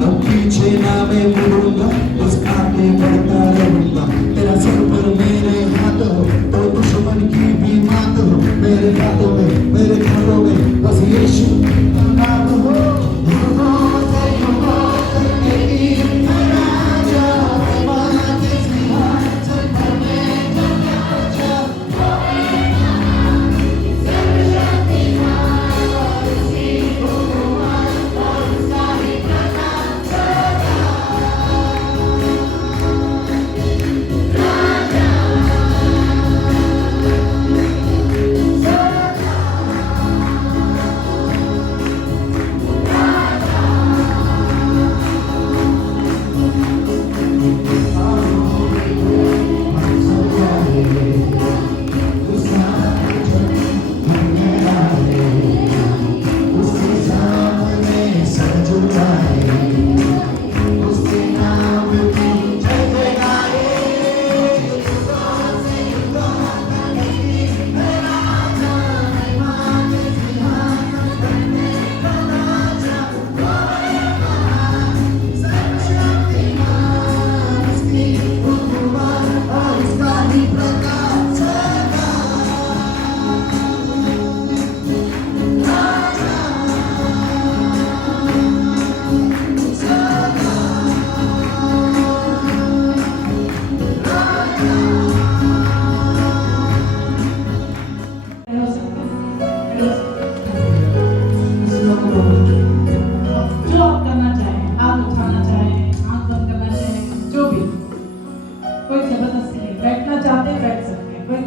अब पीछे ना मैं मुड़ूंगा, बस आगे बढ़ता रहूंगा। तेरा सर पर मेरे हाथ हो तो दुश्मन की भी मात हो। मेरे हाथों में मेरे घरों में बस यीशु का नाम हो। जो आप करना चाहें, हाथ उठाना चाहें, आंख बंद करना चाहें, जो भी, कोई जबरदस्ती नहीं। बैठना चाहते हैं बैठ सकते हैं, कोई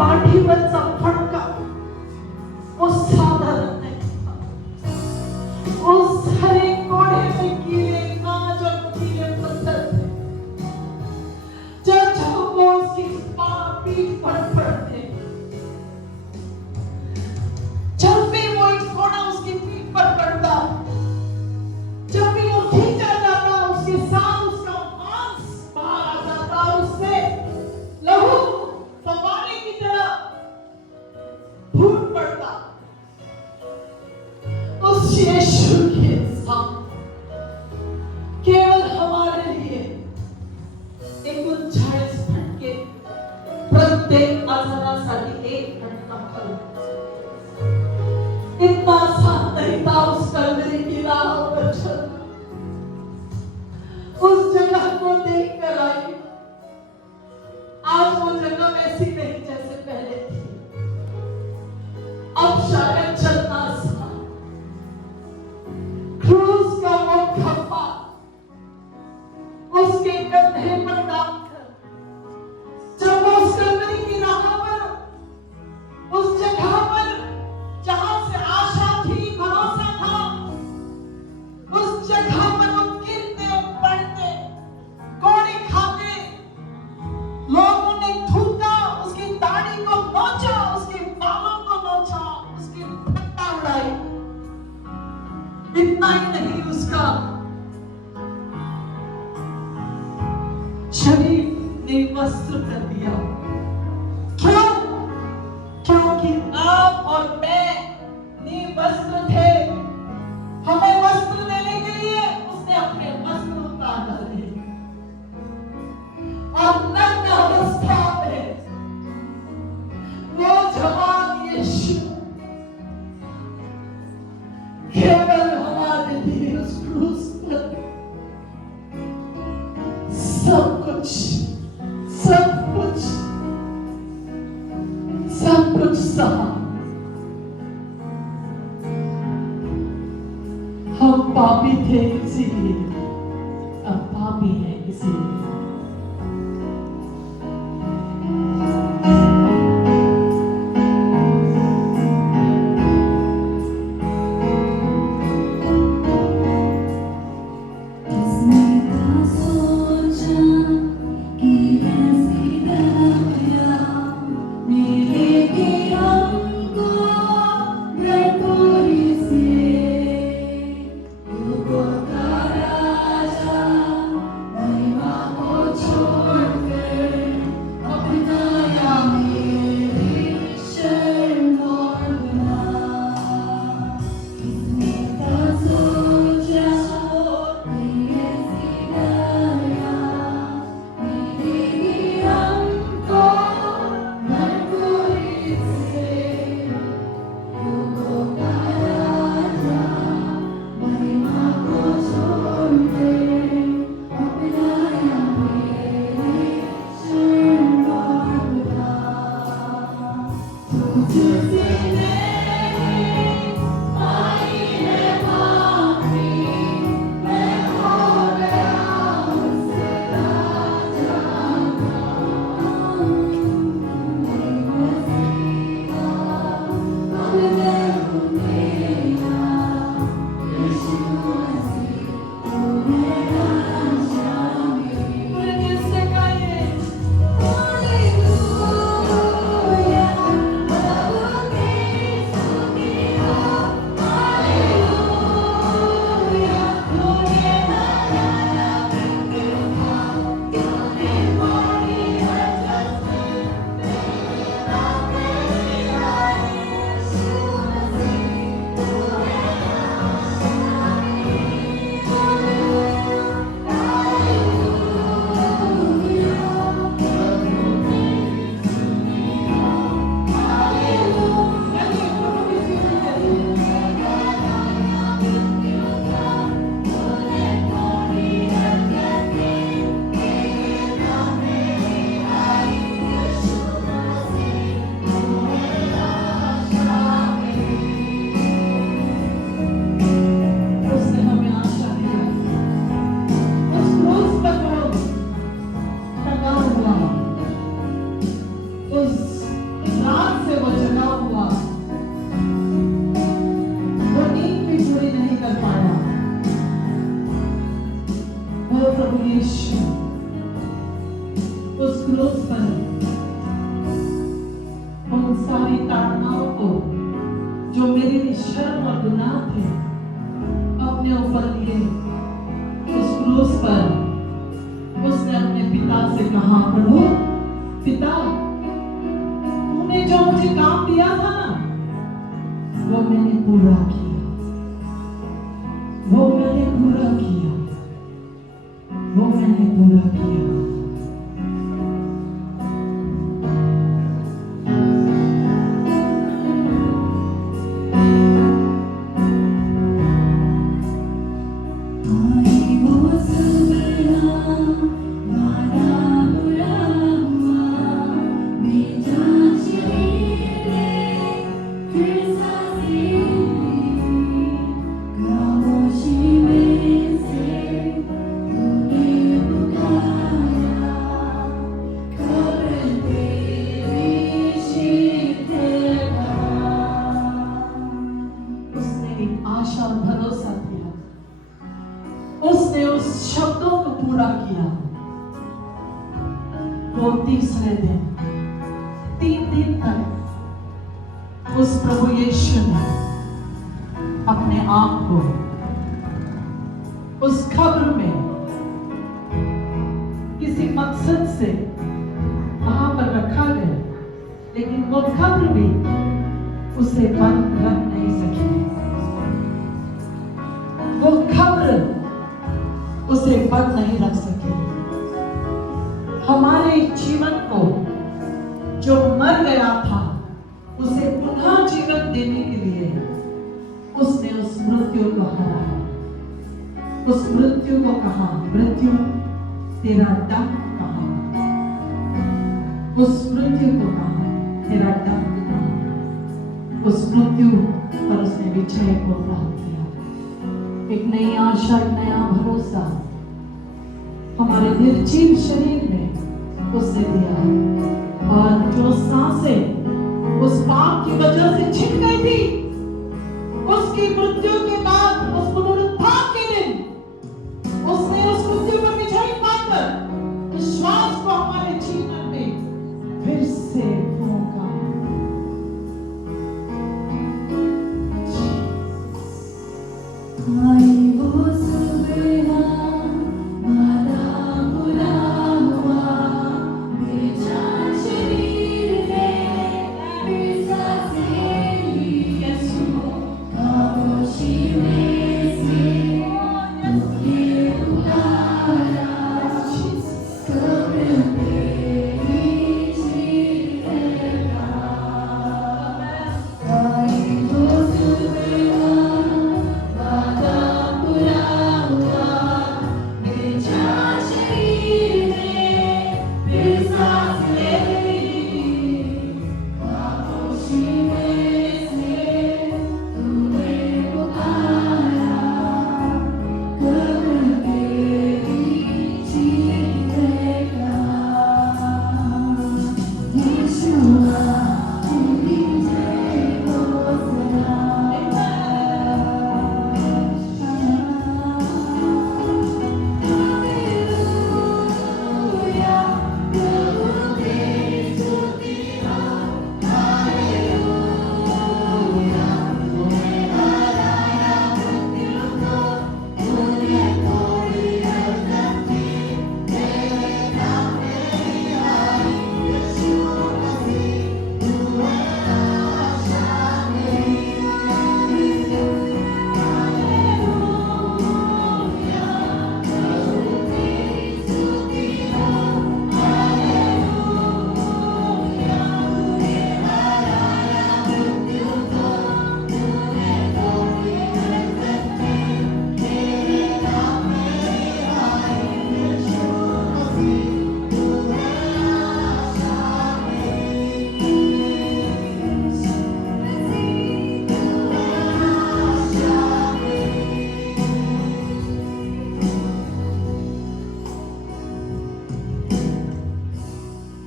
पाठीवरचा फटका वो साधारण नहीं था। उस हरे कोड़े में गिरे कांच और गिरे पत्थर थे, जब वो उसकी पीठ पर पड़ते, जब भी वो एक कोड़ा उसकी पीठ पर पड़ता, जब भी वो खींचा जाता, उसके साथ उसका मांस बाहर आ जाता, उससे लहू फव्वारे की तरह फूट पड़ता। उस यीशु के साथ केवल हमारे लिए एक 39 फटके, प्रत्येक आजारासाठी एक फटका फल। इतना आसान नहीं था उस कलवरी की राह पर चलना। उस जगह को देख कर आई, आज वो जगह वैसी नहीं जैसे पहले थी। अब शायद चलना आसान, क्रूस का वो खप्पा उसके कंधे पर डालकर, जब वो उस कलवरी की राह पर, उस जगह पर जहां से आशा थी, भरोसा था, उस जगह पर वो गिरते पड़ते, कोड़े खाते, लोगों ने थूका, उसकी दाढ़ी को नोचा, उसके बालों को नोचा, उसके ही नहीं उसका शरीर ने वस्त्र कर दिया। क्यों? क्योंकि आप और मैं निवस्त्र थे। हमें वस्त्र देने के लिए उसने अपने वस्त्र उतार डाले और नग्न अवस्था में वो जवान यीशु केवल हमारे लिए उस क्रूस पर सब कुछ सहा। हम पापी थे इसीलिए, अब पापी हैं इसीलिए। उस क्रूस पर उन सारी ताड़नाओं को जो मेरे लिए शर्म और गुनाह थे अपने ऊपर लिए। उस क्रूस पर उसने अपने पिता से कहा, प्रभु पिता, तूने जो मुझे काम दिया था ना, वो मैंने पूरा किया, वो मैंने पूरा किया, वो मैंने पूरा किया। आशा और भरोसा दिया, उसने उस शब्दों को पूरा किया। वो तीसरे दिन 3 दिन तक उस प्रभु यीशु ने अपने आप को उस कब्र में किसी मकसद से वहां पर रखा गया, लेकिन वो कब्र भी उसे बंद रख नहीं सकी। वो कब्र उसे बंद नहीं रख सकी। हमारे जीवन को जो मर गया था उसे पुनः जीवन देने के लिए उसने उस मृत्यु को हराया। उस मृत्यु को कहा, मृत्यु तेरा डंक कहा। उस मृत्यु को कहा, तेरा डंक कहा। उस मृत्यु पर उसने विजय को प्राप्त किया। एक नई आशा, एक नया भरोसा हमारे निर्जीव शरीर में उसने दिया। और जो सांसें उस पाप की वजह से छिन गई थी, उसकी मृत्यु के बाद, उस पुनरुत्थान के दिन उसने उस मृत्यु पर विजय पाकर विश्वास को हमारे जीवन में फिर से फूंका। आई वो सवेरा मारा बुरा हुआ, बेजान शरीर में बेसा से यीशु, खामोशी में से तुझे उतारा, कब्र पे ही जी रहेगा। आई वो सवेरा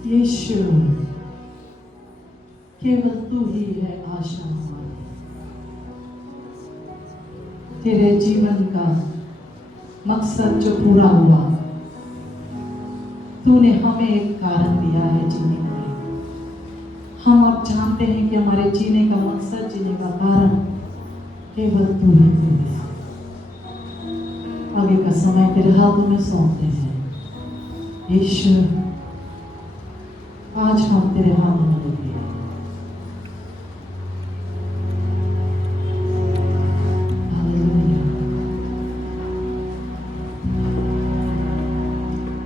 यीशु, केवल तू ही है आशा हमारी। तेरे जीवन का मकसद जो पूरा हुआ, तूने हमें एक कारण दिया है जीने का। हम अब जानते हैं कि हमारे जीने का मकसद, जीने का कारण केवल तू ही है। आगे का समय तेरे हाथों में सौंपते हैं। यीशु, आज हम तेरे हाथों में लगे हैं। हालेलुया।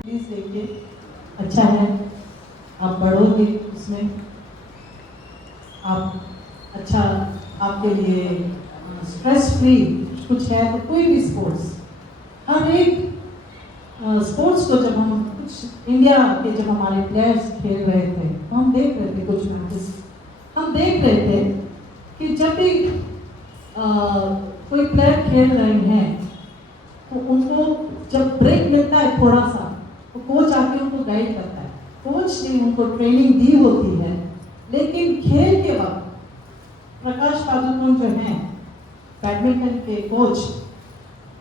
प्लीज देखिए, अच्छा है, आप बढ़ोगे उसमें, आप अच्छा, आपके लिए स्ट्रेस फ्री कुछ है तो कोई भी स्पोर्ट्स, हर एक स्पोर्ट्स को जब हम कुछ इंडिया के जब हमारे प्लेयर्स खेल रहे थे तो हम देख रहे थे कुछ मैचेस, हम देख रहे थे कि जब भी कोई प्लेयर खेल रहे हैं तो उनको जब ब्रेक मिलता है थोड़ा सा तो कोच आके उनको गाइड करता है। कोच ने उनको ट्रेनिंग दी होती है, लेकिन खेल के वक्त प्रकाश पादुकोण जो हैं बैडमिंटन के कोच,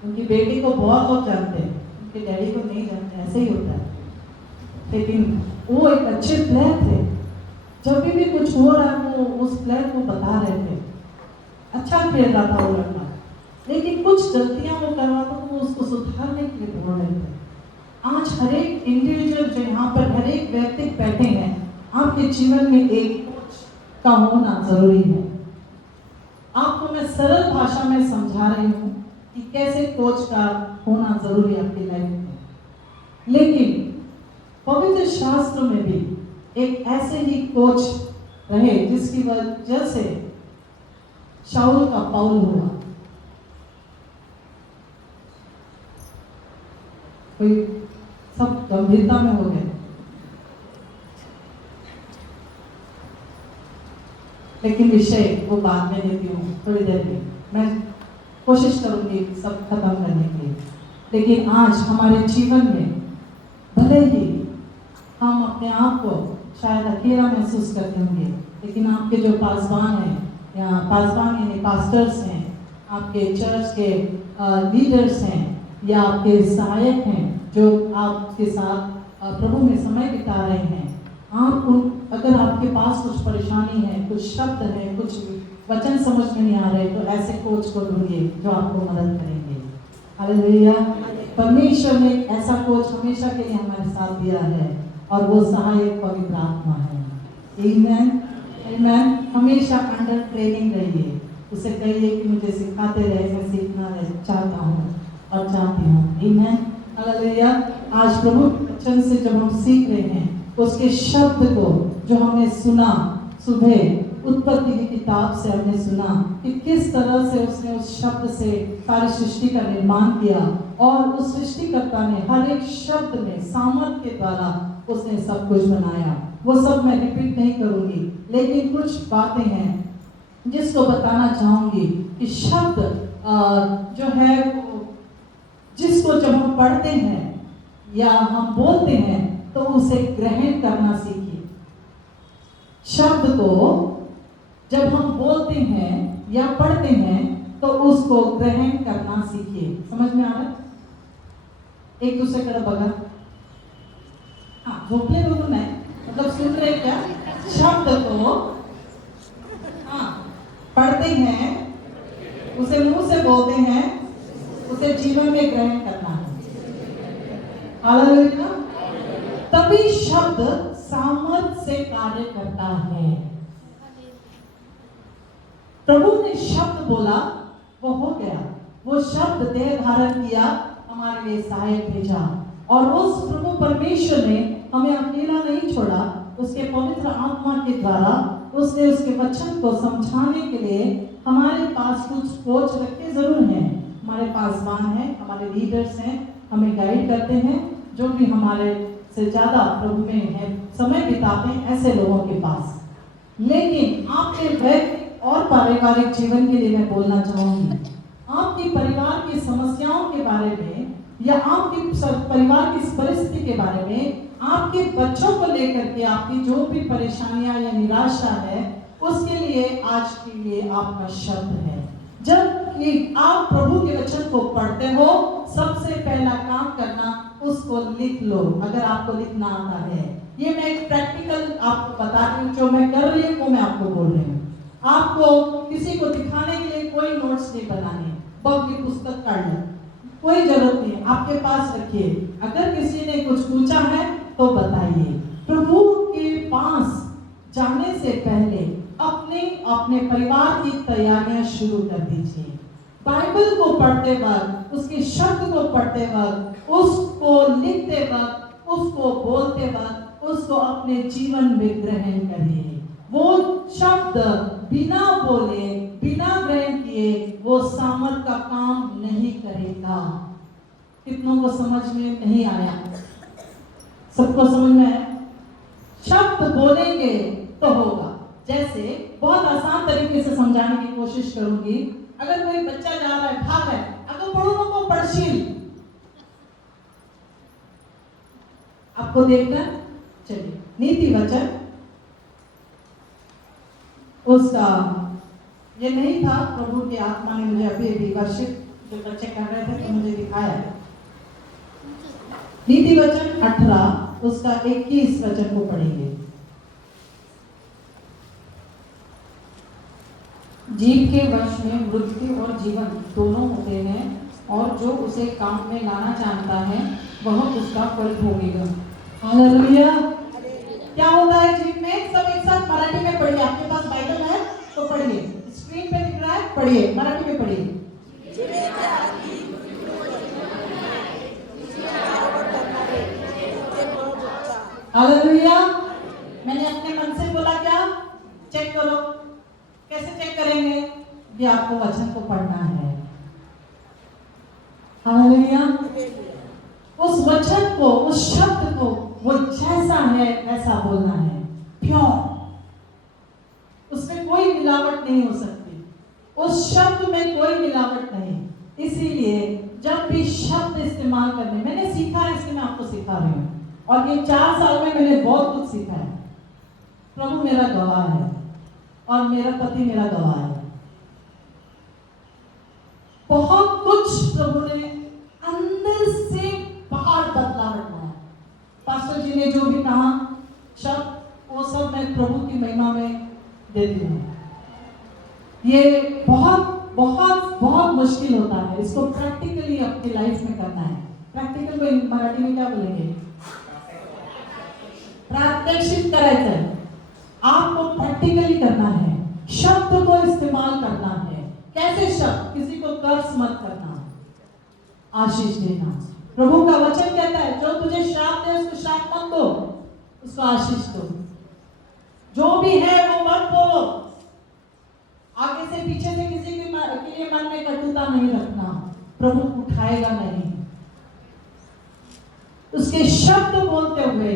उनकी बेटी को बहुत लोग जानते हैं, उनके डैडी को नहीं जानते, ऐसे ही होता है। लेकिन वो एक अच्छे प्लेयर थे, जब भी कुछ हो रहा है वो उस प्लेयर को बता रहे थे। अच्छा खेल रहा था वो लड़का, लेकिन कुछ गलतियां वो करवाता तो वो उसको सुधारने के लिए बोल रहे थे। आज हर एक इंडिविजुअल जो यहाँ पर हर एक व्यक्ति बैठे हैं, आपके जीवन में एक कोच का होना जरूरी है। आपको मैं सरल भाषा में समझा रही हूँ कि कैसे कोच का होना जरूरी है आपकी लाइफ में। लेकिन पवित्र शास्त्र में भी एक ऐसे ही कोच रहे जिसकी वजह से शाऊल का पाउल हुआ। कोई सब गंभीरता में हो गए, लेकिन विषय वो बाद में देती हूँ थोड़ी देर में। मैं कोशिश करूंगी सब खत्म करने के लिए। लेकिन आज हमारे जीवन में भले ही हम अपने आप को शायद अकेला महसूस करते होंगे, लेकिन आपके जो पासवान हैं या पासवान यानी पास्टर्स हैं, आपके चर्च के लीडर्स हैं या आपके सहायक हैं जो आपके साथ प्रभु में समय बिता रहे हैं, अगर आपके पास कुछ परेशानी है, कुछ शब्द है, कुछ वचन समझ में नहीं आ रहे, तो ऐसे कोच को ढूंढिए जो आपको मदद करेंगे। हालेलुया। परमेश्वर ने ऐसा कोच हमेशा के लिए हमारे साथ दिया है और वो सहायक पवित्र आत्मा है। आमीन, आमीन। हमेशा अंडर ट्रेनिंग रहिए, उसे कहिए कि मुझे सिखाते रहे, मैं सीखना चाहता हूँ और चाहती हूँ। आमीन, हालेलुया। आज प्रभु के वचन से जब हम सीख रहे हैं, उसके शब्द को जो हमने सुना सुबह उत्पत्ति की किताब से हमने सुना कि किस तरह से उसने उस शब्द से सारी सृष्टि का निर्माण किया और उस सृष्टिकर्ता ने हर एक शब्द में सामर्थ्य के द्वारा उसने सब कुछ बनाया। वो सब मैं रिपीट नहीं करूंगी, लेकिन कुछ बातें हैं जिसको बताना चाहूंगी कि शब्द जो है जिसको जब हम पढ़ते हैं या हम बोलते हैं तो उसे ग्रहण करना सीखिए। शब्द को जब हम बोलते हैं या पढ़ते हैं तो उसको ग्रहण करना सीखिए। समझ में आ रहा है? एक दूसरे का बगा झोंकने दोनों नहीं, मतलब सुन रहे क्या? शब्द को पढ़ते हैं, उसे मुंह से बोलते हैं, उसे जीवन में ग्रहण करना है। हालेलुया। तभी शब्द सामर्थ से कार्य करता है। प्रभु ने शब्द बोला, वो हो गया। वो शब्द देह धारण किया, हमारे लिए सहायक भेजा और उस प्रभु परमेश्वर ने हमें अकेला नहीं छोड़ा। उसके पवित्र आत्मा के द्वारा उसने उसके वचन को समझाने के लिए हमारे पास कुछ कोच रखे जरूर हैं। हमारे पासवान हैं, हमारे लीडर्स हैं, हमें गाइड करते हैं, जो भी हमारे से ज्यादा प्रभु में है, समय बिताते हैं ऐसे लोगों के पास। लेकिन आपके वैयक्तिक और पारिवारिक जीवन के लिए मैं बोलना चाहूंगी, आपकी परिवार की समस्याओं के बारे में या आपकी परिवार की परिस्थिति के बारे में, आपके बच्चों को लेकर के आपकी जो भी परेशानियां या निराशा है, उसके लिए आज के लिए आपका शब्द है। जब कि आप प्रभु के वचन को पढ़ते हो, सबसे पहला काम करना उसको लिख लो, अगर आपको लिखना आता है। ये मैं एक प्रैक्टिकल आपको बता रही हूँ, जो मैं कर रही हूँ वो मैं आपको बोल रही हूँ। आपको किसी को दिखाने के लिए कोई नोट्स नहीं बनाने, बग की पुस्तक काट लो, कोई जरूरत नहीं, आपके पास रखिए। अगर किसी ने कुछ पूछा है तो बताइए। प्रभु के पास जाने से पहले अपने अपने परिवार की तैयारियां शुरू कर दीजिए। बाइबल को पढ़ते वक्त, उसके शब्द को पढ़ते वक्त, उसको लिखते वक्त, उसको बोलते वक्त, उसको अपने जीवन में ग्रहण करिए। वो शब्द बिना बोले, बिना ग्रहण किए वो सामर्थ का काम नहीं करेगा। कितनों को समझ में नहीं आया? सबको समझ में आया? शब्द बोलेंगे तो होगा। जैसे बहुत आसान तरीके से समझाने की कोशिश करूंगी। अगर कोई बच्चा जा रहा है, भाग है, अगर पढ़ो को पढ़शील, आपको देखना। चलिए, नीति वचन उसका ये नहीं था, प्रभु की आत्मा ने मुझे अभी वर्षित जो बच्चे कर रहे थे तो मुझे दिखाया। नीति वचन 18 उसका 21 वचन को पढ़ेंगे। जीव के वश में मृत्यु और जीवन दोनों होते हैं और जो उसे काम में लाना जानता है वह उसका फल भोगेगा। हालेलुया। क्या होता है जीव में? सब एक साथ मराठी में पढ़िए। आपके पास बाइबल है तो पढ़िए, स्क्रीन पे दिख रहा है, पढ़िए, मराठी में पढ़िए। हालेलुया। मैंने अपने मन से बोला क्या? चेक करो। कैसे चेक करेंगे? भी आपको वचन को पढ़ना है। हालेलुया। उस वचन को, उस शब्द को वो जैसा है वैसा बोलना है, प्योर। उसमें कोई मिलावट नहीं हो सकती, उस शब्द में कोई मिलावट नहीं। इसीलिए जब भी शब्द इस्तेमाल करने, मैंने सीखा है, इसलिए मैं आपको सिखा रही हूँ। और ये 4 साल में मैंने बहुत कुछ सीखा है। प्रभु मेरा गवाह है और मेरा पति मेरा गवाह है। बहुत कुछ प्रभु ने अंदर से बाहर बदलाव रखा है। पास्टर जी ने जो भी कहा शब्द, वो सब मैं प्रभु की महिमा में देती हूँ। ये बहुत बहुत बहुत मुश्किल होता है, इसको प्रैक्टिकली अपनी लाइफ में करना है। प्रैक्टिकल को मराठी में क्या बोलेंगे? प्रात्यक्षिक करायचं है। आपको प्रैक्टिकली करना है, शब्द को इस्तेमाल करना है। कैसे शब्द? किसी को कर्ज मत करना, आशीष देना। प्रभु का वचन कहता है जो तुझे श्राप दे उसको श्राप मत दो, उसको आशीष दो। जो भी है वो मत बोलो। आगे से पीछे से किसी के लिए मन में कटुता नहीं रखना, प्रभु उठाएगा नहीं। उसके शब्द बोलते हुए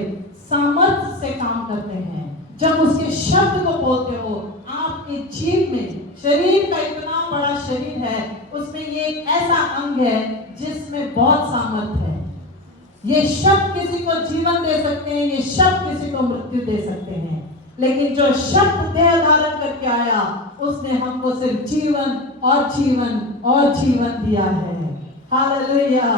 सामर्थ्य से काम करते हैं। जब उसके शब्द को बोलते हो, आपके जीव में, शरीर का इतना बड़ा शरीर है, उसमें ये एक ऐसा अंग है जिसमें बहुत सामर्थ्य है। ये शब्द किसी को जीवन दे सकते हैं, ये शब्द किसी को मृत्यु दे सकते हैं। लेकिन जो शब्द देह धारण करके आया, उसने हमको सिर्फ जीवन और जीवन और जीवन दिया है। Hallelujah,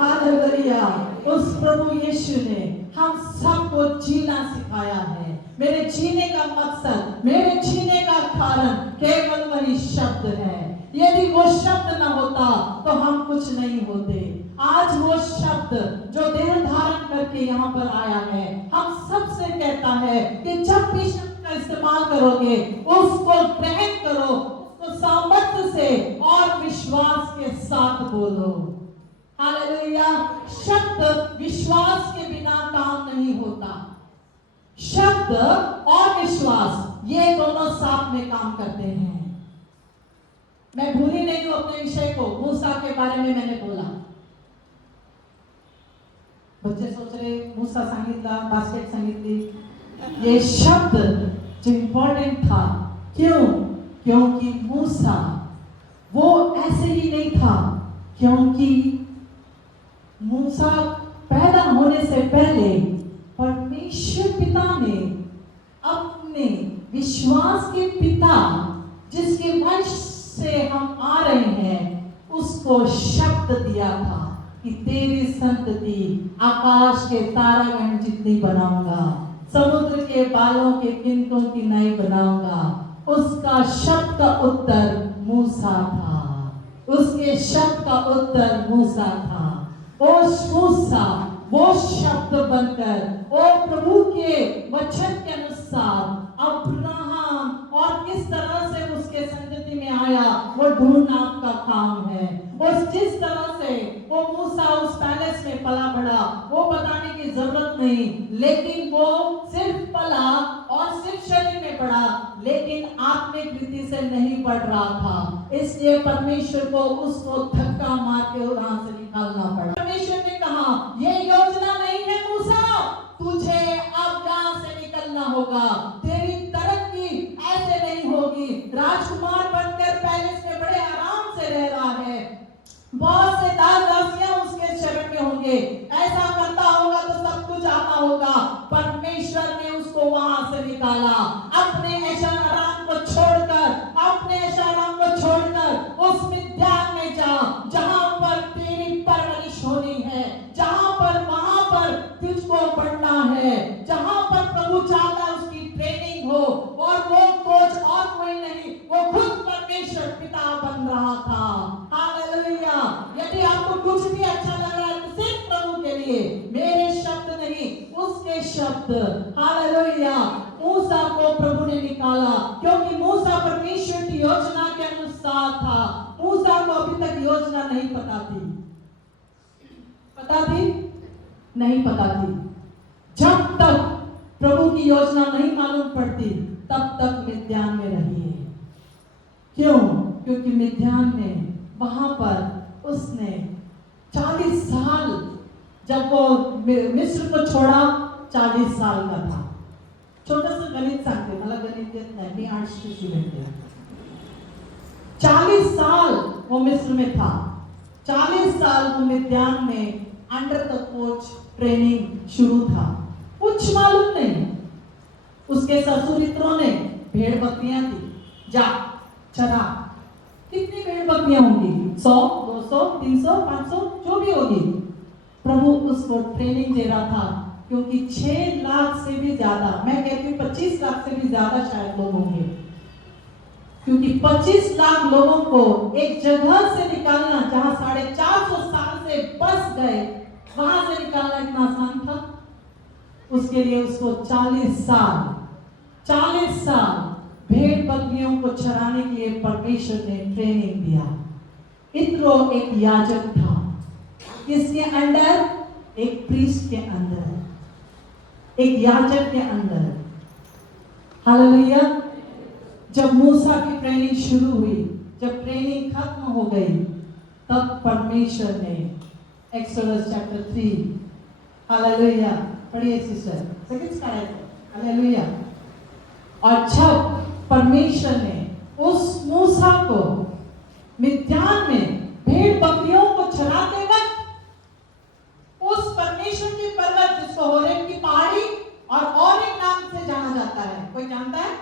hallelujah. उस प्रभु यीशु ने हम सबको जीना सिखाया है। मेरे जीने का मकसद, मेरे जीने का कारण केवल वही शब्द है। यदि वो शब्द न होता तो हम कुछ नहीं होते। आज वो शब्द जो देह धारण करके यहाँ पर आया है, हम सबसे कहता है कि जब भी शब्द का इस्तेमाल करोगे, उसको ग्रहण करो, उसको सामर्थ्य से और विश्वास के साथ बोलो। हालेलुया। शब्द विश्वास के बिना काम नहीं होता। शब्द और विश्वास ये दोनों साथ में काम करते हैं। मैं भूली नहीं हूं अपने विषय को। मूसा के बारे में मैंने बोला, बच्चे सोच रहे मूसा सांगितला, बास्केट सांगितली। ये शब्द जो इंपॉर्टेंट था, क्यों? क्योंकि मूसा वो ऐसे ही नहीं था, क्योंकि मूसा पैदा होने से पहले परमेश्वर पिता ने अपने विश्वास के पिता, जिसके वंश से हम आ रहे हैं, उसको शब्द दिया था कि तेरी संतति आकाश के तारागण जितनी बनाऊंगा, समुद्र के बालों के किनकों की नहीं बनाऊंगा। उसका शब्द का उत्तर मूसा था। उसके शब्द का उत्तर मूसा था। वो मूसा वो शब्द बनकर वो प्रभु के वचन के अनुसार अब्राहम और किस तरह से उसके संतति में आया, वो ढूंढना आपका काम है। उस जिस तरह से वो मूसा उस पैलेस में पला बढ़ा, वो बताने की जरूरत नहीं, लेकिन वो सिर्फ पला और सिर्फ शरीर में पड़ा, लेकिन आत्मिक रीति से नहीं पढ़ रहा था। इसलिए परमेश्वर को उसको धक्का मार के वहां से निकालना पड़ा। परमेश्वर ने कहा ये योजना नहीं है मूसा, तुझे अब यहाँ से निकलना होगा। तेरी तरक्की ऐसे नहीं होगी। राजकुमार बनकर पैलेस में बड़े आराम से रह रहा है, बहुत से दास दासियां उसके शरण में होंगे, ऐसा करता होगा तो सब कुछ आता होगा। परमेश्वर ने उसको वहां से निकाला, अपने ऐशाराम को छोड़कर, अपने ऐशाराम को छोड़कर उस मिद्यान में जा, जहां पर तेरी परवरिश होनी है, जहां पर वहां पर तुझको बढ़ना है, जहां पर प्रभु चाहता है उसकी ट्रेनिंग हो। और वो कोच और कोई नहीं, वो खुद परमेश्वर शब्द, हालेलुया, मूसा को प्रभु ने निकाला क्योंकि मूसा परमेश्वर की योजना के अनुसार था। मूसा को अभी तक योजना नहीं पता थी। पता थी? नहीं पता थी। जब तक प्रभु की योजना नहीं मालूम पड़ती तब तक मिद्यान में रहिए। क्यों? क्योंकि मिद्यान में वहां पर उसने 40 साल, जब वो मिस्र को छोड़ा 40 साल का था। छोटंसं गणित सांगते, मला गणित येत नाही, मी आर्ट्सची स्टुडंट आहे। 40 साल वो मिस्र में था, 40 साल वो मिद्यान में अंडर द कोच ट्रेनिंग शुरू था। कुछ मालूम नहीं। उसके ससुरित्रों ने भेड़ बकरियां थी, जा चरा। कितनी भेड़ बकरियां होंगी? 100, 200, 300, 500, जो भी होगी। प्रभु उसको ट्रेनिंग दे रहा था क्योंकि 6 लाख से भी ज्यादा, मैं कहती हूँ 25 लाख से भी ज्यादा शायद लोग होंगे, क्योंकि 25 लाख लोगों को एक जगह से निकालना जहां 450 साल से बस गए, वहां से निकालना इतना आसान था? उसके लिए उसको 40 साल भेड़ बकरियों को चराने के लिए परमेश्वर ने ट्रेनिंग दिया। इत्रो एक याजक था, किसके अंडर? एक प्रीस्ट के अंदर, एक याजक के अंदर। हालेलुया। जब मूसा की ट्रेनिंग शुरू हुई, जब ट्रेनिंग खत्म हो गई, तब परमेश्वर ने एक्सोडस चैप्टर 3, हालेलुया, पढ़िए सिस्टर, सेकंड स्टार्ट, हालेलुया। और जब परमेश्वर ने उस मूसा को मिद्यान में भेड़ बकरियों को चराते वक्त उस परमेश्वर की पर्वत, जिसको होरेब की पहाड़ी और एक नाम से जाना जाता है, कोई जानता है?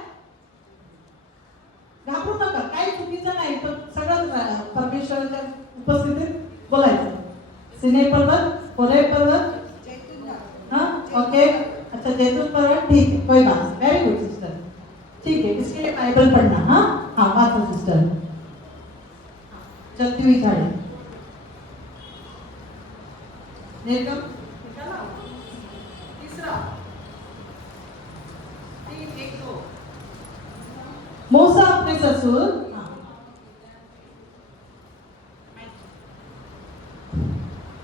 घाबरू नका, काही चुकीचं नाही, पण सगळं परमेश्वराच्या उपस्थितीत बोलायचं। सिने पर्वत, होरेब पर्वत, हाँ ओके, अच्छा जैतून पर्वत, ठीक है, कोई बात, वेरी गुड सिस्टर, ठीक है। इसके लिए बाइबल पढ़ना, हाँ बात हो सिस्टर, चलती हुई झाड़ी, निर्गम तीसरा 3:1-2। मूसा अपने ससुर,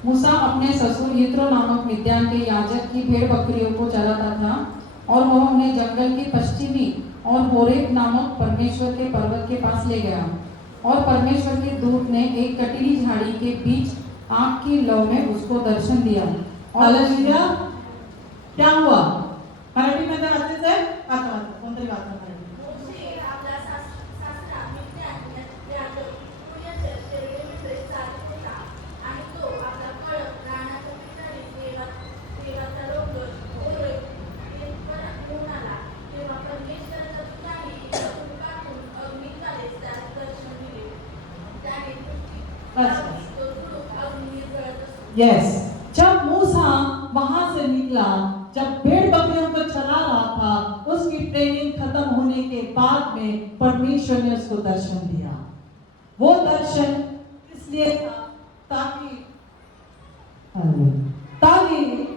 मूसा अपने ससुर यित्रो नामक मिद्यान के याजक की भेड़ बकरियों को चराता था, और वह उन्हें जंगल के पश्चिमी और होरेब नामक परमेश्वर के पर्वत के पास ले गया। और परमेश्वर के दूत ने एक कटीली झाड़ी के बीच आग की लौ में उसको दर्शन दिया। और हालेलुया। क्या हुआ? मराठी में वाचायचं आहे? वाचा, कोणतरी वाचा मराठी। यस, जब मूसा वहां से निकला, जब भेड़ बकरियों को चला रहा था, उसकी ट्रेनिंग खत्म होने के बाद में परमेश्वर ने उसको दर्शन दिया। वो दर्शन इसलिए था ताकि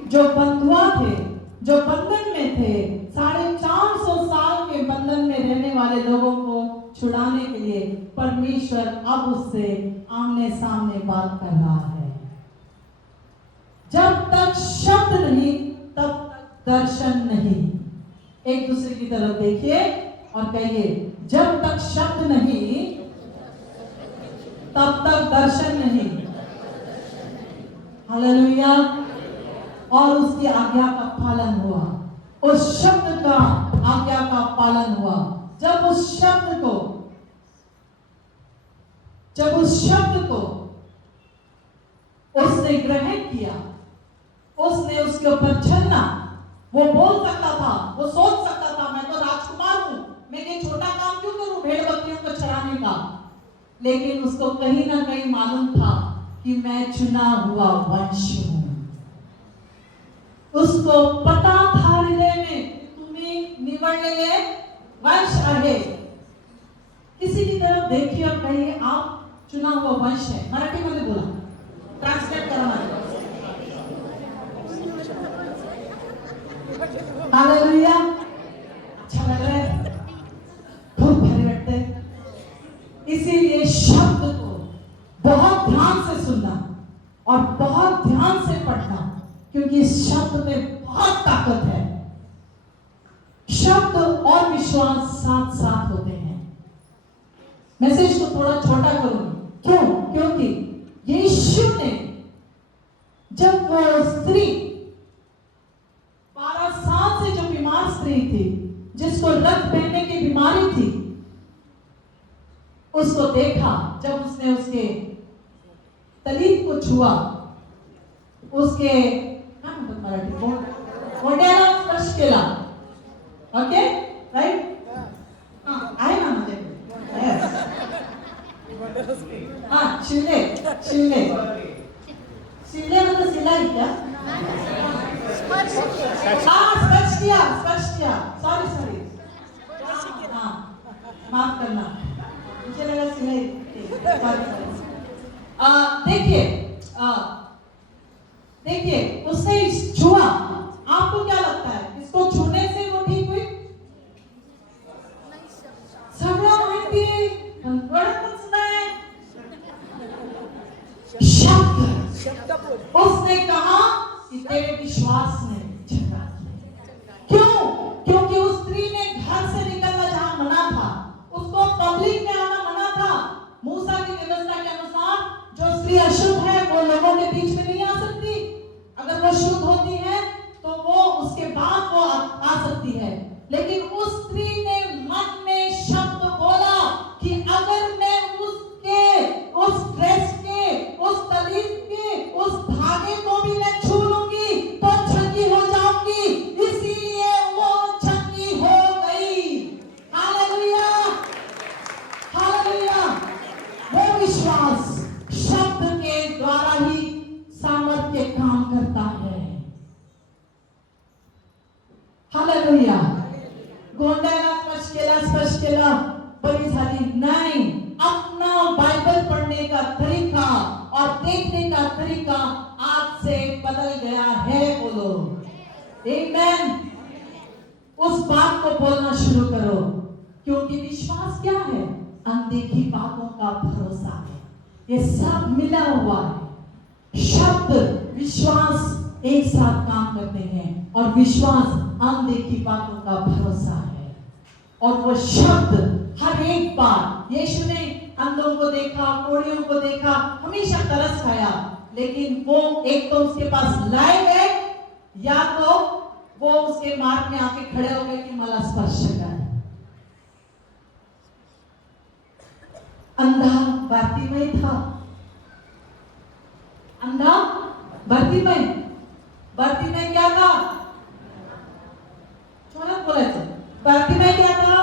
जो बंधुआ थे, जो बंधन में थे, 450 साल के बंधन में रहने वाले लोगों को छुड़ाने के लिए परमेश्वर अब उससे आमने सामने बात कर रहा है। जब तक शब्द नहीं तब तक दर्शन नहीं। एक दूसरे की तरफ देखिए और कहिए, जब तक शब्द नहीं तब तक दर्शन नहीं। हालेलुया। और उसकी आज्ञा का पालन हुआ, उस शब्द का आज्ञा का पालन हुआ। जब उस शब्द को उसने ग्रहण किया, उसने उसके ऊपर चलना। वो बोल सकता था, वो सोच सकता था, मैं तो राजकुमार हूं, मैं ये छोटा काम क्यों करूं भेड़ बकरियों को चराने का। लेकिन उसको कहीं ना कहीं मालूम था कि मैं चुना हुआ वंश हूं। उसको पता था हृदय में, तुम्ही निवडलेले वंश आहे। किसी की तरफ देखिए और कहिए, आप चुना हुआ वंश है। मराठी मध्ये बोला, ट्रांसलेट करा। हालेलुया। अच्छा लग रहा है, खूब भारी लगता है। इसीलिए शब्द को बहुत ध्यान से सुनना और बहुत ध्यान से पढ़ना, क्योंकि इस शब्द में बहुत ताकत है। शब्द और विश्वास साथ साथ होते हैं। मैसेज को थोड़ा छोटा करूंगी, क्यों? क्योंकि यीशु ने जब वो स्त्री 12 साल से जो बीमार स्त्री थी, जिसको रक्त बहने की बीमारी थी, उसको देखा, जब उसने उसके तलीब को छुआ, उसके मराठी मोढ्याला स्पर्श केला, ओके राइट, आहे ना म्हणजे हाँ शिवले शिवले शिवले मतलब सिलाई क्या? हाँ स्पर्श किया, सॉरी हाँ माफ करना, मुझे लगा सिलाई। देखिए उसने छुआ, आपको क्या लगता है इसको छूने से वो ठीक हुई? सगळं माहिती आहे पण कळतच नाही। शब्द उसने कहा कि तेरे विश्वास ने झटका दिया। क्यों? क्योंकि उस स्त्री ने घर से निकलना जहां मना था, उसको पब्लिक में आना मना था। मूसा की व्यवस्था के अनुसार जो स्त्री अशुद्ध है वो लोगों के बीच में नहीं आ सकती। अगर वो शुद्ध होती है तो वो उसके बाद वो आ सकती है। लेकिन उस स्त्री ने मन में शब्द बोला कि अगर मैं उसके उस ड्रेस के उस तलीब के उस धागे को भी मैं छू लूंगी तो चंगी हो जाऊंगी। इसीलिए वो चंगी हो गई। Hallelujah, hallelujah. वो विश्वास शब्द के द्वारा ही सामर्थ्य काम करता है। हालेलुया। गोंड्याला स्पर्श केला बरी झाली नहीं। अपना बाइबल पढ़ने का तरीका और देखने का तरीका आज से बदल गया है। बोलो आमेन। उस बात को बोलना शुरू करो, क्योंकि विश्वास क्या है? अनदेखी बातों का भरोसा है। ये सब मिला हुआ है। शब्द विश्वास एक साथ काम करते हैं और विश्वास अनदेखी बातों का भरोसा है। और वो शब्द हर एक बार यीशु ने अंधों को देखा, कोढ़ियों को देखा, हमेशा तरस खाया, लेकिन वो एक तो उसके पास लाए गए या तो वो उसके मार्ग में आके खड़े हो गए कि मला स्पर्श कर। अंधा बारतीमय था, अंधा बारतीमय क्या था? जोरात बोलायचं। बारतीमय क्या था?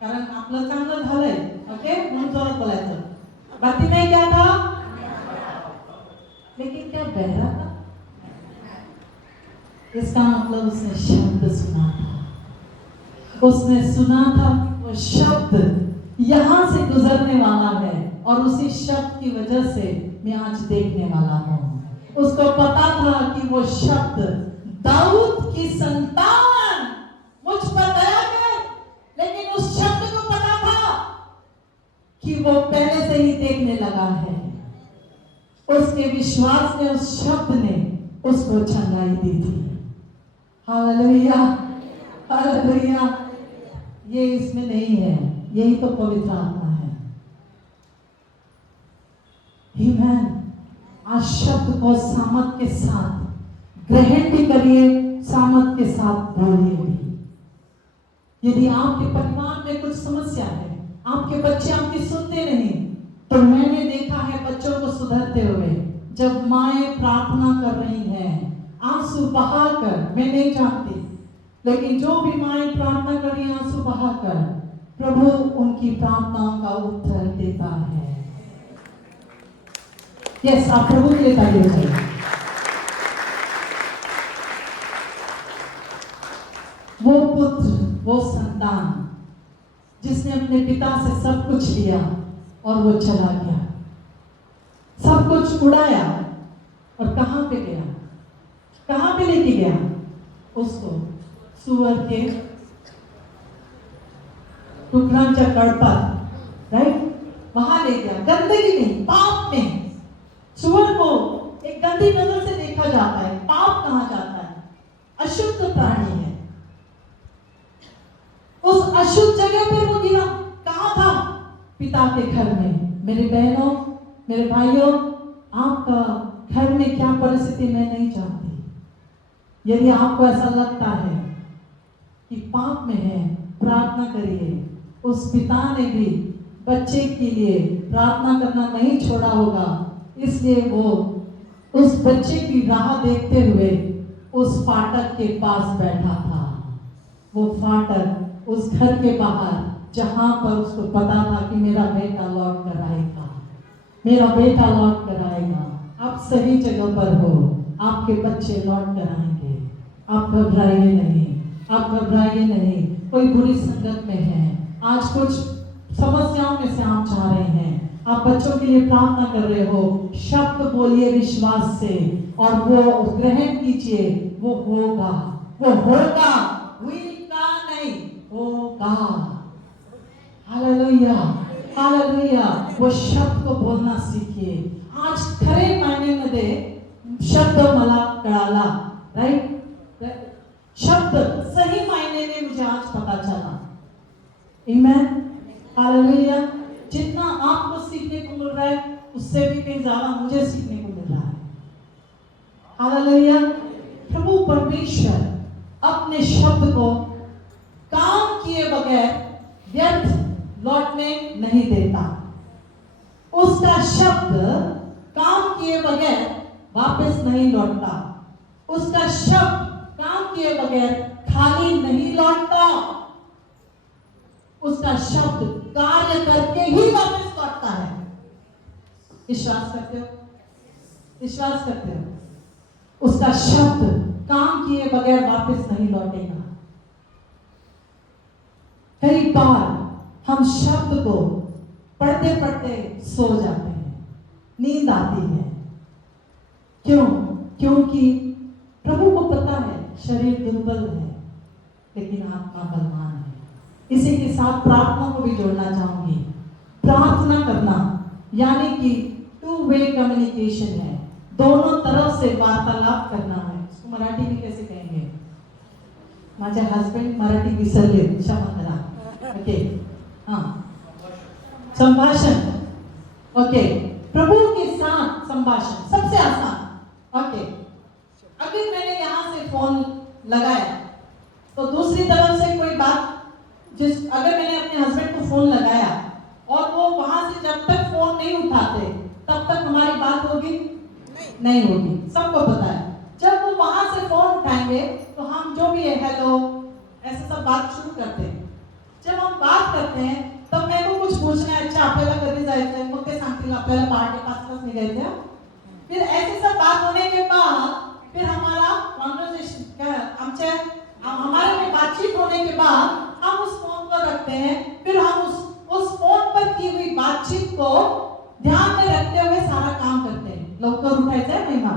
कारण आपलं चांगलं झालंय, ओके, म्हणून जोरात बोलायचं। बारतीमय क्या था? लेकिन क्या बहरा था? इसका मतलब उसने शब्द सुना था। उसने सुना था कि वो शब्द यहां से गुजरने वाला है और उसी शब्द की वजह से मैं आज देखने वाला हूं। उसको पता था कि वो शब्द दाऊद की संतान मुझ पर दया कर, लेकिन उस शब्द को पता था कि वो पहले से ही देखने लगा है। उसके विश्वास ने, उस शब्द ने उसको छंगाई दी थी। Hallelujah, hallelujah. ये इसमें नहीं है, यही तो पवित्र आत्मा है। आमेन। आज शब्द को सामर्थ के साथ ग्रहण भी करिए, सामर्थ के साथ बोलिए भी। यदि आपके परिवार में कुछ समस्या है, आपके बच्चे आपकी सुनते नहीं, तो मैंने देखा है बच्चों को सुधरते हुए, जब माएं प्रार्थना कर रही हैं आंसू बहाकर, मैं नहीं जानती, लेकिन जो भी माएं प्रार्थना कर रही हैं आंसू बहाकर, प्रभु उनकी प्रार्थनाओं का उत्तर देता है। यस, आप प्रभु के लिए ताली बजाइए। वो पुत्र, वो संतान जिसने अपने पिता से सब कुछ लिया और वो चला गया, सब कुछ उड़ाया, और कहां पे गया? कहां पे लेके गया? उसको सुअर के टुकड्यांच्या कळपात, राइट, वहां ले गया, गंदगी नहीं, पाप में। सुअर को एक गंदी नजर से देखा जाता है, पाप कहा जाता है, अशुद्ध प्राणी है। उस अशुद्ध जगह पर वो गिरा, कहाँ था? पिता के घर में। मेरी बहनों, मेरे भाइयों, आपका घर में क्या परिस्थिति मैं नहीं जानती। यदि आपको ऐसा लगता है कि पाप में है, प्रार्थना करिए। उस पिता ने भी बच्चे के लिए प्रार्थना करना नहीं छोड़ा होगा, इसलिए वो उस बच्चे की राह देखते हुए उस फाटक के पास बैठा था। वो फाटक उस घर के बाहर, जहां पर उसको पता था कि मेरा बेटा लौट कर आएगा, मेरा बेटा लौट कर आएगा। आप सही जगह पर हो, आपके बच्चे लौट कर आएंगे। आप घबराइए नहीं, आप घबराइए नहीं। कोई बुरी संगत में है, आज कुछ समस्याओं में से आप जा रहे हैं, आप बच्चों के लिए प्रार्थना कर रहे हो, शब्द बोलिए विश्वास से और वो ग्रहण कीजिए, वो होगा, वो होगा, हुई का नहीं, होगा। Hallelujah, hallelujah. वो शब्द को बोलना सीखिए। आज खरे मायने मध्ये शब्द मला कळाला, राइट, शब्द सही मायने में मुझे आज पता चला। आमीन, हालेलुया। जितना आपको सीखने को मिल रहा है, उससे भी कहीं ज्यादा मुझे सीखने को मिल रहा है। हालेलुया। प्रभु परमेश्वर अपने शब्द को काम किए बगैर व्यर्थ लौटने नहीं देता। उसका शब्द काम किए बगैर वापस नहीं लौटता। उसका शब्द काम किए बगैर खाली नहीं लौटता। उसका शब्द कार्य करके ही वापस लौटता है। विश्वास करते हो? विश्वास करते हो? उसका शब्द काम किए बगैर वापस नहीं लौटेगा। कई बार हम शब्द को पढ़ते पढ़ते सो जाते हैं, नींद आती है। क्यों? क्योंकि प्रभु को पता है शरीर दुर्बल है, लेकिन आत्मा बलवान है। इसी के साथ प्रार्थना को भी जोड़ना चाहूंगी। प्रार्थना करना यानी कि टू वे कम्युनिकेशन है, दोनों तरफ से वार्तालाप करना है। इसको मराठी में कैसे कहेंगे? माझे हस्बैंड मराठी विसरले, क्षमा करा। ओके, हाँ, संभाषण। ओके, प्रभु के साथ संभाषण सबसे आसान। ओके, अगर मैंने यहाँ से फोन लगाया तो दूसरी तरफ से कोई बात, अगर मैंने अपने हस्बैंड को फोन लगाया और वो वहां से जब तक फोन नहीं उठाते तब तक हमारी बात होगी नहीं होगी। सबको पता है जब वो वहां से फोन उठाएंगे तो हम जो भी है हेलो ऐसे सब बात शुरू करते हैं। जब हम बात करते हैं तब मेरे को कुछ पूछना है, अच्छा आपल्याला कधी जायचंय, मग ते सांगतील आपल्याला पहाटे 5 वाजता निघायचं। फिर ऐसे सब बात होने के बाद फिर हमारा कॉन्वर्सेशन हमारे में बातचीत होने के बाद हम उस फोन पर रखते हैं। फिर हम उस फोन पर की हुई बातचीत को ध्यान में रखते हुए सारा काम करते हैं। लवकर उठायचंय महिमा,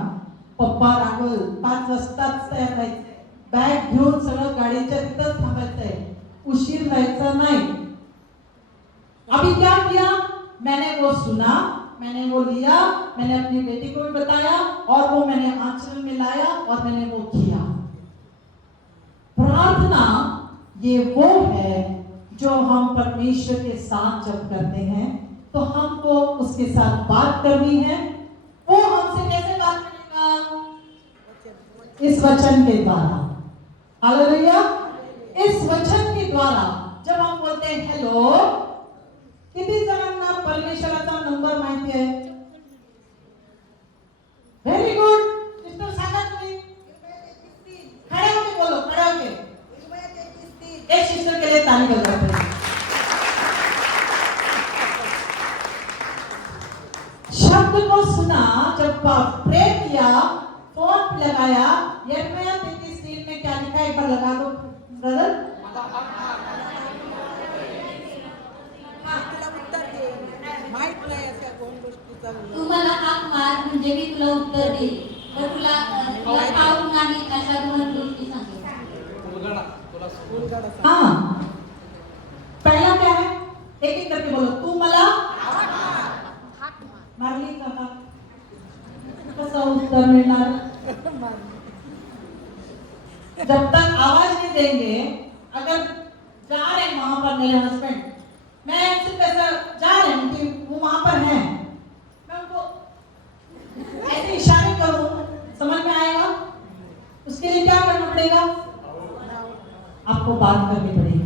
पप्पा राहुल 5 वाजताच तयार राहायचंय, बॅग घेऊन सगळं गाडीच्या तिथंच थांबायचंय, उशीर राहायचा नाही। अभी क्या किया? मैंने वो सुना, मैंने वो लिया, मैंने अपनी बेटी को भी बताया और वो मैंने आंचल में लाया और मैंने वो किया। प्रार्थना ये वो है जो हम परमेश्वर के साथ जब करते हैं तो हमको उसके साथ बात करनी है। वो हमसे कैसे बात करेगा? इस वचन के द्वारा। हालेलुया। इस वचन के द्वारा जब हम बोलते हैं हेलो, किती जणांना परमेश्वराचा नंबर माहिती आहे? व्हेरी गुड सिस्टर, सांगा तुम्ही। खड़े होके बोलो, खड़े होके। एक सिस्टर के लिए ताली बजाते हैं। शब्द को सुना, जब प्रे किया, फोन लगाया, यिर्मयाह 33:3 में क्या लिखा है? एक बार लगा दो ब्रदर। तू मला हाक मार म्हणजे मी तुला उत्तर देईल, व तुला ठाऊक नाही अशा 2 गोष्टी सांगेन। हाँ, पहला क्या है? एक एक करके बोलो. तू मला मारली का? कसं उत्तर मिळणार? जब तक आवाज नहीं देंगे, अगर जा रहे हैं वहां पर मेरे हस्बैंड, मैं सिर्फ ऐसा जा रहे हूँ कि वो वहां पर हैं, मैं उनको ऐसे इशारे करूँ, समझ में आएगा? उसके लिए क्या करना पड़ेगा? आपको बात करनी पड़ेगी.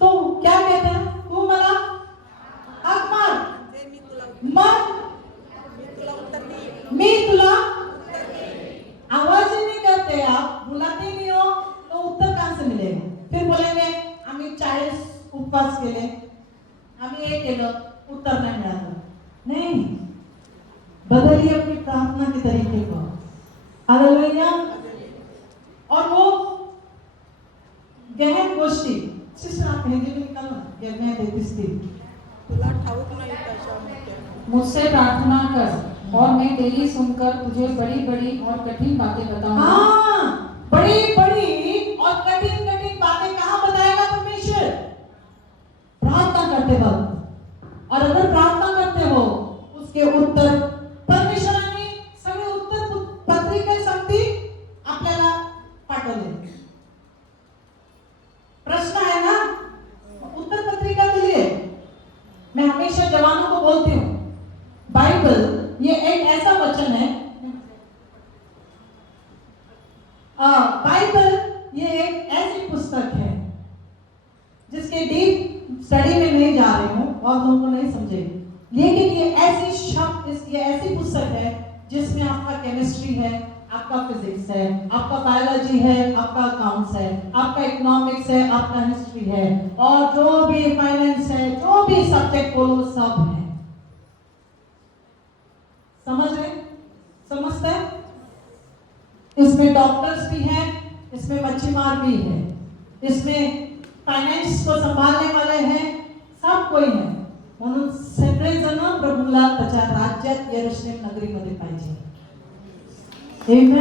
तो क्या कहते हैं? तू मला हाक मार, मग मी तुला. आवाज ही नहीं करते आप, बुलाते नहीं हो, तो उत्तर कहां से मिलेगा? फिर बोलेंगे आम्ही 40 उपवास केले, आम्ही हे केलं, उत्तर नहीं मिळालं. नहीं, बदलिए अपनी प्रार्थना के तरीके को. हालेलुया. और वो गहन गोष्टी सिस्टर आप भेजी तो निकालो ना, या मैं देती थी. तुला ठाऊक नाही कशामध्ये. मुझसे प्रार्थना कर और मैं तेरी सुनकर तुझे बड़ी बड़ी और कठिन बातें बताऊंगा. हाँ, बड़ी बड़ी और कठिन कठिन बातें कहाँ बताएगा परमेश्वर? प्रार्थना करते वक्त. और अगर प्रार्थना करते हो, उसके उत्तर परमेश्वराने सगळे उत्तर पत्रिकेसाठी आपल्याला पाठवले. प्रश्न है ना, उत्तर पत्रिका दिली है. मैं हमेशा जवानों को बोलती हूँ, बाइबल ये एक ऐसा वचन है, बाइबल ये एक ऐसी पुस्तक है जिसके डीप स्टडी में नहीं जा रही हूँ और लोगों को नहीं समझेगी, लेकिन ये ऐसी शब्द, ये ऐसी पुस्तक है जिसमें आपका केमिस्ट्री है, आपका फिजिक्स है, आपका बायोलॉजी है, आपका अकाउंट्स है, आपका इकोनॉमिक्स है, आपका हिस्ट्री है, और जो भी फाइनेंस है, जो भी सब्जेक्ट बोलो सब है. समझ रहे? समझते हैं? इसमें डॉक्टर्स भी हैं, इसमें मच्छीमार भी है, इसमें फाइनेंस को संभालने वाले हैं, सब कोई है. म्हणून सगळेजण प्रभूला त्याच्या राज्यात यरूशलेम नगरीमध्ये पाहिजे. आमेन,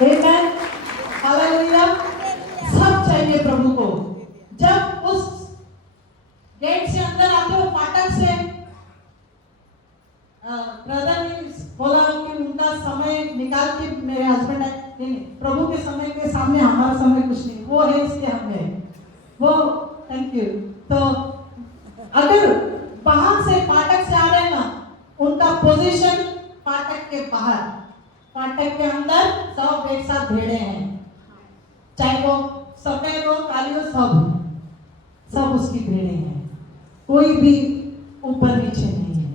आमेन, हालेलुया. सब चाहिए प्रभु को. जब उस गेट से अंदर आते हो, फाटक से, ब्रदर ने बोला कि उनका समय निकाल के मेरे हस्बैंड नहीं, प्रभु के समय के सामने हमारा समय कुछ नहीं, वो है इसलिए हमें वो. Thank you. तो अगर बाहर से फाटक से आ रहे हैं ना, उनका पोजीशन फाटक के बाहर, फाटक के अंदर सब एक साथ भेड़े हैं, चाहे वो सफेद हो, काली हो, सब उसकी भेड़े हैं. कोई भी ऊपर नीचे नहीं है.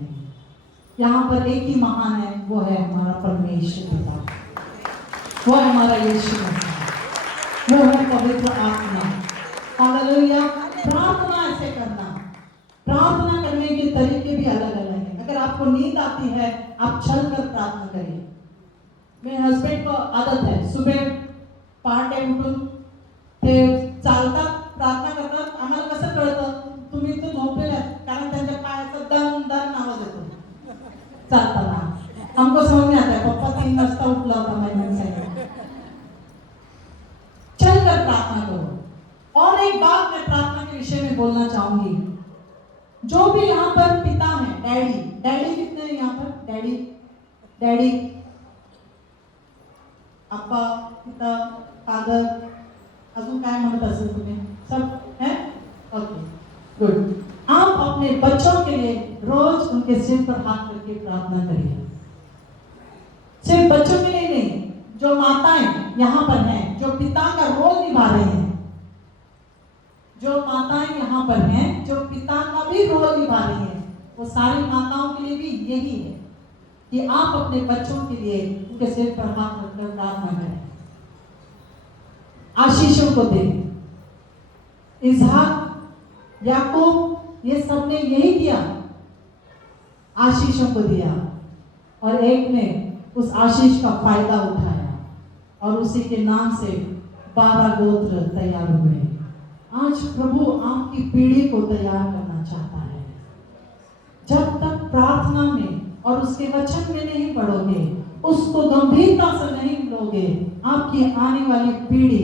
यहाँ पर एक ही महान है, वो है हमारा परमेश्वर पिता, वो है हमारा यीशु मसीह, वो है पवित्र आत्मा. हालेलुया. प्रार्थना ऐसे करना, प्रार्थना करने के तरीके भी अलग अलग हैं. अगर आपको नींद आती है, आप चल कर प्रार्थना करिए. मेरे हस्बैंड को आदत है, सुबह पहाटे उठून ते चालतात, प्रार्थना करतात. आम्हाला कसं कळतं तुम्ही तो झोपलेला, कारण त्यांच्या पायाचा दन दन आवाज येतो चालताना. हमको समझ में आता है, पप्पा 3 वाजता उठला होता मैंने से. चल कर प्रार्थना करो. और एक बात मैं प्रार्थना के विषय में बोलना चाहूंगी. जो भी यहाँ पर पिता है, डैडी कितने हैं यहाँ पर? डैडी, अप्पा, पिता, फादर, अजून काय म्हणत असेल तुम्ही? सब हैं? Okay, good. आप अपने बच्चों के लिए रोज उनके सिर पर हाथ करके प्रार्थना करिए. सिर्फ बच्चों के लिए नहीं, जो माताएं यहाँ पर हैं, जो पिता का रोल निभा रहे हैं, जो माताएं यहाँ पर हैं, जो पिता का भी रोल निभा रही हैं, वो सारी माताओं के लिए भी यही है कि आप अपने बच्चों के लिए उनके सिर पर हाथ रखकर प्रार्थना करें, आशीषों को दें. इसहाक, याकूब, ये सब ने यही किया, आशीषों को दिया, और एक ने उस आशीष का फायदा उठाया और उसी के नाम से 12 गोत्र तैयार हुए. आज प्रभु आपकी पीढ़ी को तैयार करना चाहता है. जब तक प्रार्थना में और उसके वचन में नहीं पढ़ोगे, उसको गंभीरता से नहीं लोगे, आपकी आने वाली पीढ़ी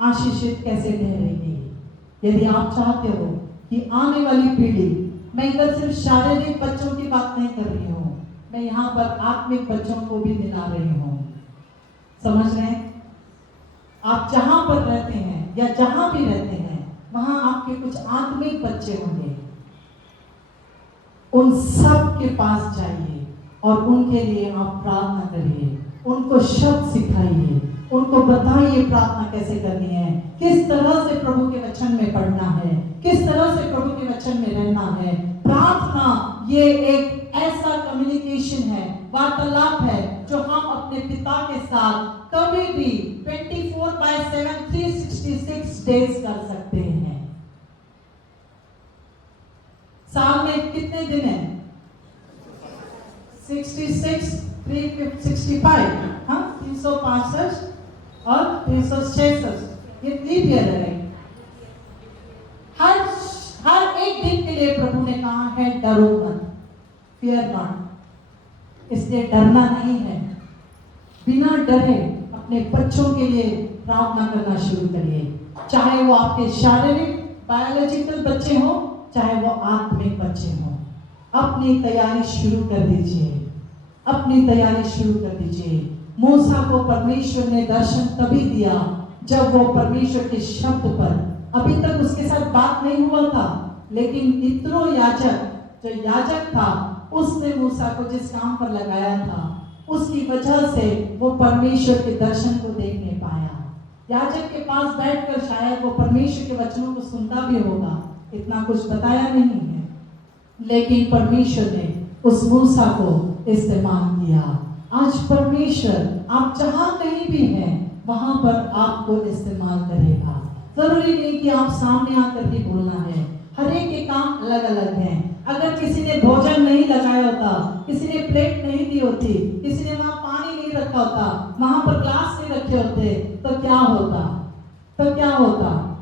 आशीषित कैसे ठहरेगी। यदि आप चाहते हो कि आने वाली पीढ़ी, मैं इधर सिर्फ शारीरिक बच्चों की बात नहीं कर रही हूँ, मैं यहाँ पर आत्मिक बच्चों को भी मिला रही हूँ। समझ रहे हैं? आप जहां पर रहते हैं या जहां भी रहते हैं, वहां आपके कुछ आत्मिक बच्चे होंगे। उन सब के पास जाइए और उनके लिए आप प्रार्थना करिए, उनको शब्द सिखाइए, उनको बताइए प्रार्थना कैसे करनी है, किस तरह से प्रभु के वचन में पढ़ना है, किस तरह से प्रभु के वचन में रहना है। प्रार्थना ये एक ऐसा कम्युनिकेशन है, वार्तालाप है, जो हम अपने पिता के साथ कभी भी 24/7 366 डेज कर सकते हैं। साल में कितने दिन हैं? 66, 365, हाँ 365 और 366, ये लीप ईयर है। हर एक दिन के लिए प्रभु ने कहा है डरो मत, फियर नॉट। इसलिए डरना नहीं है, बिना डरे अपने बच्चों के लिए प्रार्थना करना शुरू करिए। चाहे वो आपके शारीरिक बायोलॉजिकल बच्चे हो, चाहे वो आत्मिक बच्चे हो, अपनी तैयारी शुरू कर दीजिए, अपनी तैयारी शुरू कर दीजिए। मूसा को परमेश्वर ने दर्शन तभी दिया जब वो परमेश्वर के शब्द पर, अभी तक उसके साथ बात नहीं हुआ था, लेकिन इत्रो याजक, जो याजक था, उसने मूसा को जिस काम पर लगाया था, उसकी वजह से वो परमेश्वर के दर्शन को देख नहीं पाया। याजक के पास बैठकर शायद वो परमेश्वर के वचनों को सुनता भी होगा, इतना कुछ बताया नहीं है, लेकिन परमेश्वर ने उस मूसा को इस्तेमाल किया। आज परमेश्वर आप जहां कहीं भी हैं, वहां पर आपको इस्तेमाल करेगा। जरूरी नहीं कि आप सामने आकर ही बोलना है, हर एक के काम अलग अलग हैं। अगर किसी ने भोजन नहीं लगाया होता, किसी ने प्लेट नहीं दी होती, किसी ने वहां पानी नहीं रखा होता, वहां पर ग्लास नहीं रखे होते, तो क्या होता?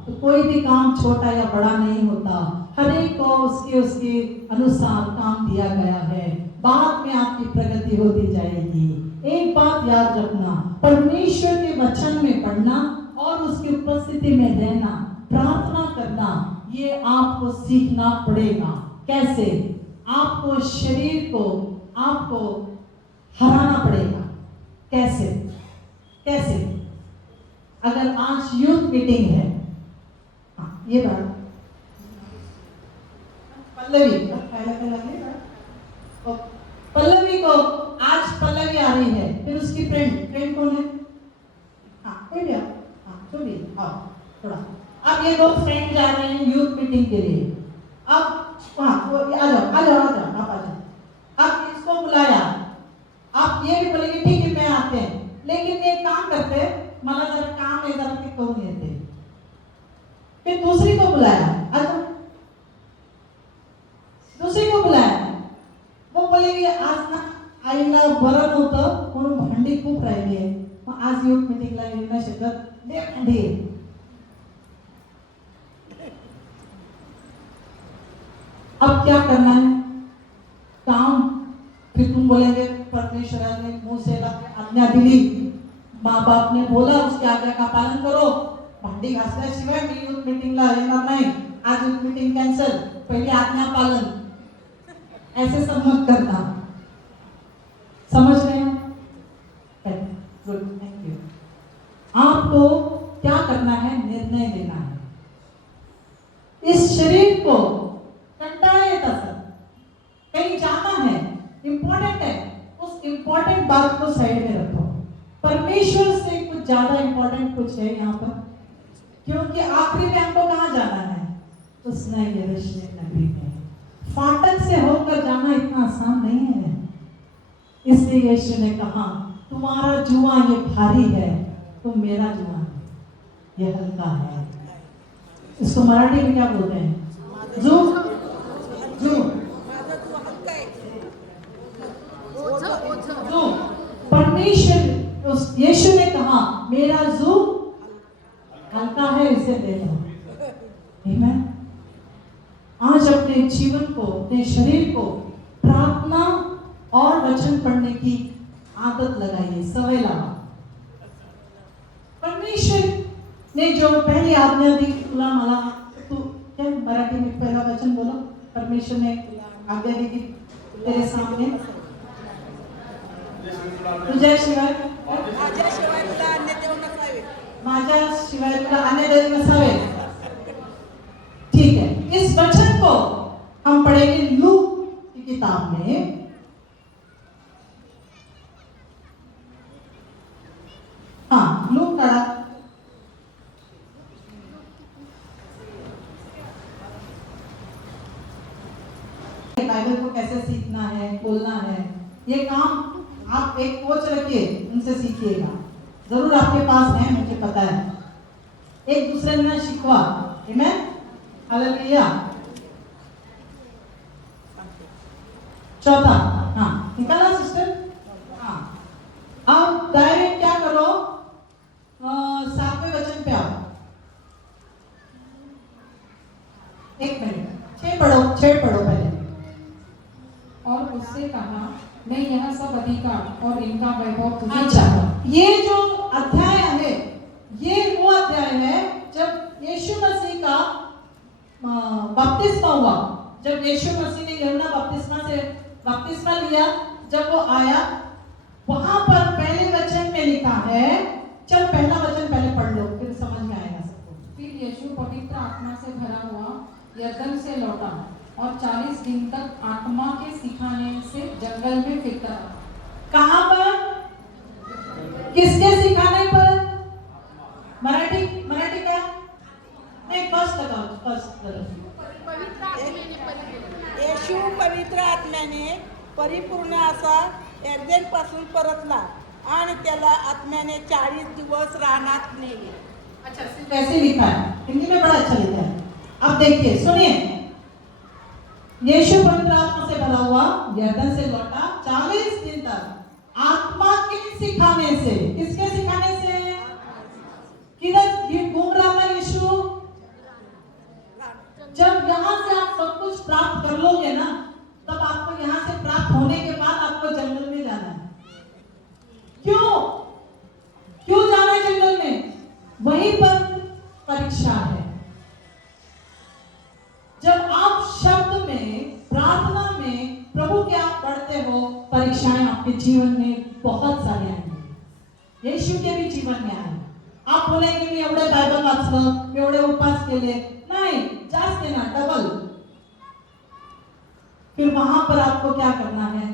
तो कोई भी काम छोटा या बड़ा नहीं होता, हर एक को उसके अनुसार काम दिया गया है। बाद में आपकी प्रगति होती जाएगी। एक बात याद रखना, परमेश्वर के वचन में पढ़ना और उसकी उपस्थिति में रहना, प्रार्थना करना, ये आपको सीखना पड़ेगा। कैसे? आपको शरीर को आपको हराना पड़ेगा। कैसे? अगर आज यूथ मीटिंग है, हाँ ये बात पल्लवी को आज पल्लवी आ रही है, फिर उसकी फ्रेंड कौन है? हाँ छोड़िए, हाँ थोड़ा। अब ये दो फ्रेंड जा रहे हैं यूथ मीटिंग के लिए। अब हाँ आ जाओ आप आ जाओ। अब इसको बुलाया, आप ये भी बोलेंगे ठीक है मैं आते हैं, लेकिन एक काम करते, मला जरा काम है जरा ते करून येते। फिर दूसरी को बुलाया, अच्छा दूसरी को बुलाया, वो बोलेगी आज ना आईला बरं नव्हतं म्हणून भांडी खूप राहिली आहे, मग आज यूथ मीटिंगला येऊ नाही शकत, दे भांडी। अब क्या करना है? काम। फिर तुम बोलेंगे परमेश्वर ने मुंह से आज्ञा दिली, माँ बाप ने बोला उसकी आज्ञा का पालन करो, भांडी घासल्याशिवाय मी यूथ मीटिंगला येणार नाही, आज यूथ मीटिंग कैंसिल, पहले आज्ञा पालन। ऐसे सब मत करना, समझ रहे हैं? Good, thank you. आपको क्या करना है? निर्णय लेना है। इस शरीर को कंटाळा येत असेल, कहीं जाना है, इंपॉर्टेंट है, उस इंपॉर्टेंट बात को साइड में रखो। परमेश्वर से कुछ ज्यादा इंपॉर्टेंट कुछ है यहाँ पर, क्योंकि आखिरी में हमको कहाँ जाना है? उस नगरी में। फाटक से होकर जाना इतना आसान नहीं है। इसलिए यीशु ने कहा तुम्हारा जुआ ये भारी है, तो मेरा जुआ है ये हल्का है। इसको मराठी में क्या बोलते हैं? जू। परमेश्वर उस यीशु ने कहा मेरा जू हल्का है, इसे ले लो। आमीन। आज अपने जीवन को, अपने शरीर को प्रार्थना और वचन पढ़ने की आदत लगाइए, समय लगा। परमेश्वर ने जो पहली आज्ञा दी तुला मला, तू क्या मराठी में पहला वचन बोलो, परमेश्वर ने आज्ञा दी कि तेरे सामने तुझ्याशिवाय माझ्याशिवाय तुला अन्य देव नसावे. माझ्याशिवाय तुला अन्य देव नसावे. ठीक है, इस वचन को हम पढ़ेंगे लूक की किताब में. हाँ, लूक का बाइबल को कैसे सीखना है, बोलना है, ये काम आप एक कोच रखिए, उनसे सीखिएगा. जरूर आपके पास है, मुझे पता है. एक दूसरे ने शिकवा. आमेन, हालेलुया. चौथा, हाँ निकाला सिस्टर. हाँ, अब डायरेक्ट क्या करो, 7वें वचन पे आओ. एक मिनट, 6 पढ़ो पहले. और उससे कहा, मैं यह सब अधिकार और इनका वैभव तुझे अच्छा, दूंगा. ये जो अध्याय है, ये वो अध्याय है जब यीशु मसीह का बपतिस्मा हुआ. जब यीशु मसीह ने यूहन्ना बपतिस्मा लिया, जब वो आया, वहां पर पहले वचन में लिखा है. चल पहला वचन पहले पढ़ लो, फिर समझ में आएगा सबको. फिर यीशु पवित्र आत्मा से भरा हुआ यरदन से लौटा और 40 दिन तक आत्मा के सिखाने से जंगल में फिरता रहा. कहां पर, किसके सिखाने पर? मराठी क्या नहीं, फर्स्ट लगाओ, फर्स्ट करो. येशू पवित्र आत्म्याने परिपूर्ण असा यर्दन पासून परतला आणि त्याला आत्म्याने 40 दिवस रानात नेले. अच्छा, कैसे लिखा है? हिंदी में बड़ा अच्छा लिखा है. अब देखिए, सुनिए. यीशु पवित्र आत्मा से भरा हुआ यरदन से लौटा, 40 दिन तक आत्मा के सिखाने से. किसके सिखाने से? किधर ये घूम रहा था यीशु? जब यहाँ से आप सब कुछ प्राप्त कर लोगे ना, तब आपको यहाँ से प्राप्त होने के बाद आपको जंगल में जाना है. क्यों जाना है जंगल में? वहीं पर परीक्षा है. जब आप शब्द में, प्रार्थना में प्रभु के आप पढ़ते हो, परीक्षाएं आपके जीवन में बहुत सारी आएंगी. यीशु के भी जीवन में आए. आप बोलेंगे मी एवढे बायबल वाचलं, एवढे उपवास केले, नहीं, जास्त ना, डबल. फिर वहां पर आपको क्या करना है?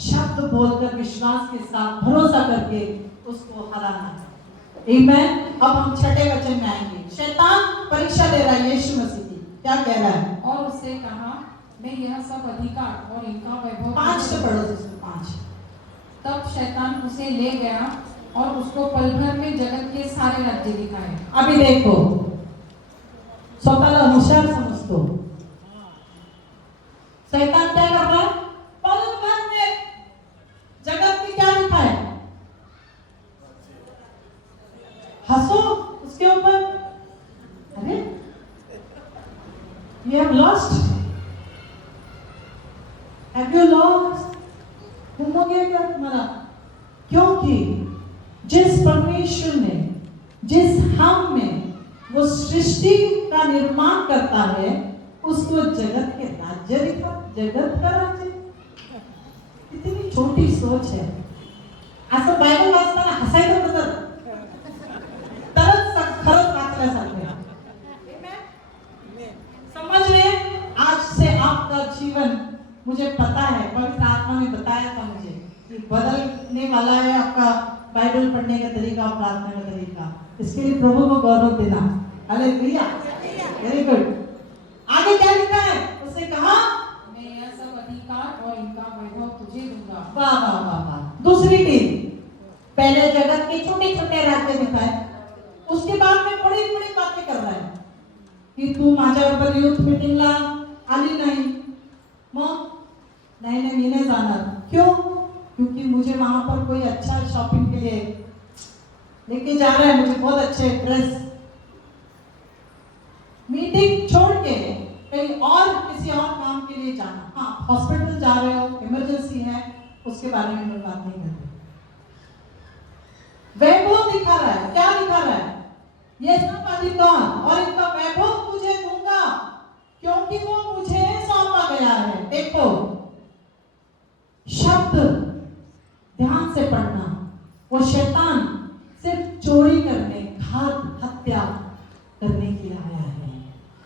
शब्द बोलकर, विश्वास के साथ, भरोसा करके उसको हराना है. आमीन. अब हम 6ठे वचन में आएंगे. शैतान परीक्षा ले रहा है यीशु मसीह की. क्या कह रहा है? और उससे कहा, मैं यह सब अधिकार और इनका वैभव 5 तुझे से दूंगा. पढ़ो सिस्टर, 5. तब शैतान उसे ले गया और उसको पल भर में जगत के सारे राज्य दिखाए. अभी देखो, स्वतःला हुशार समजतो. शैतान क्या कर रहा है? पल भर में जगत की क्या दिखाए? हंसो उसके ऊपर. अरे you have lost, have you lost? गुम हो गया क्या तुम्हारा? क्योंकि जिस परमेश्वर ने, जिस हम में वो सृष्टि का निर्माण करता है, उसको जगत के राज्य दिखा. जगत का राज्य. कितनी छोटी सोच है. असं बायबल वाचताना हसायचं तर तरच खरंच वाचल्यासारखं. समझ में? आज से आपका जीवन, मुझे पता है, पवित्र आत्मा ने बताया था मुझे कि बदलने वाला है आपका बाइबल पढ़ने का तरीका, प्रार्थना का तरीका. इसके लिए प्रभु को गौरव देना. Hallelujah, very good. आगे क्या लिखा है? उसने कहा, मैं यह सब अधिकार और इनका वैभव तुझे दूंगा. वाह वाह वाह वाह. दूसरी टीम, पहले जगत के छोटे छोटे राज्य दिखाए, उसके बाद में बड़ी बड़ी बातें कर रहा है की तू माझ्याबरोबर युथ मीटिंगला आली नाही, मग नहीं मी नहीं जाणार. क्यों? क्योंकि मुझे वहां पर कोई अच्छा शॉपिंग के लिए लेके जा रहा है, मुझे बहुत अच्छे ड्रेस. मीटिंग छोड़ के कहीं और किसी और काम के लिए जाना. हाँ, हॉस्पिटल जा रहे हो, इमरजेंसी है, उसके बारे में हम बात नहीं करते. वैभव दिखा रहा है. क्या दिखा रहा है? ये सब अधिकार और इनका वैभव तुझे दूंगा, क्योंकि वो मुझे सौंपा गया है। देखो शब्द ध्यान से पढ़ना। वो शैतान सिर्फ चोरी करने, घात हत्या करने के लिए आया है।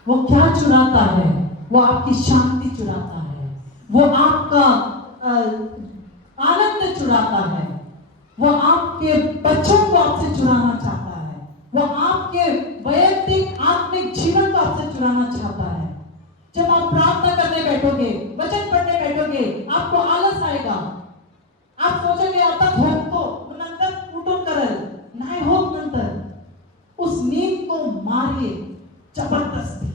वो क्या चुराता है? वो आपकी शांति चुराता है, वो आपका आनंद चुराता है, वो आपके बच्चों को आपसे चुराना चाहता है, वो आपके वैयक्तिक आत्मिक जीवन को आपसे चुराना चाहता है। जब आप प्रार्थना करने बैठोगे, वचन पढ़ने बैठोगे, आपको आलस आएगा, आप सोचोगे आता झोंकतो नंतर उठून करेल, नाही होत नंतर। उस नींद को मारिए जबरदस्ती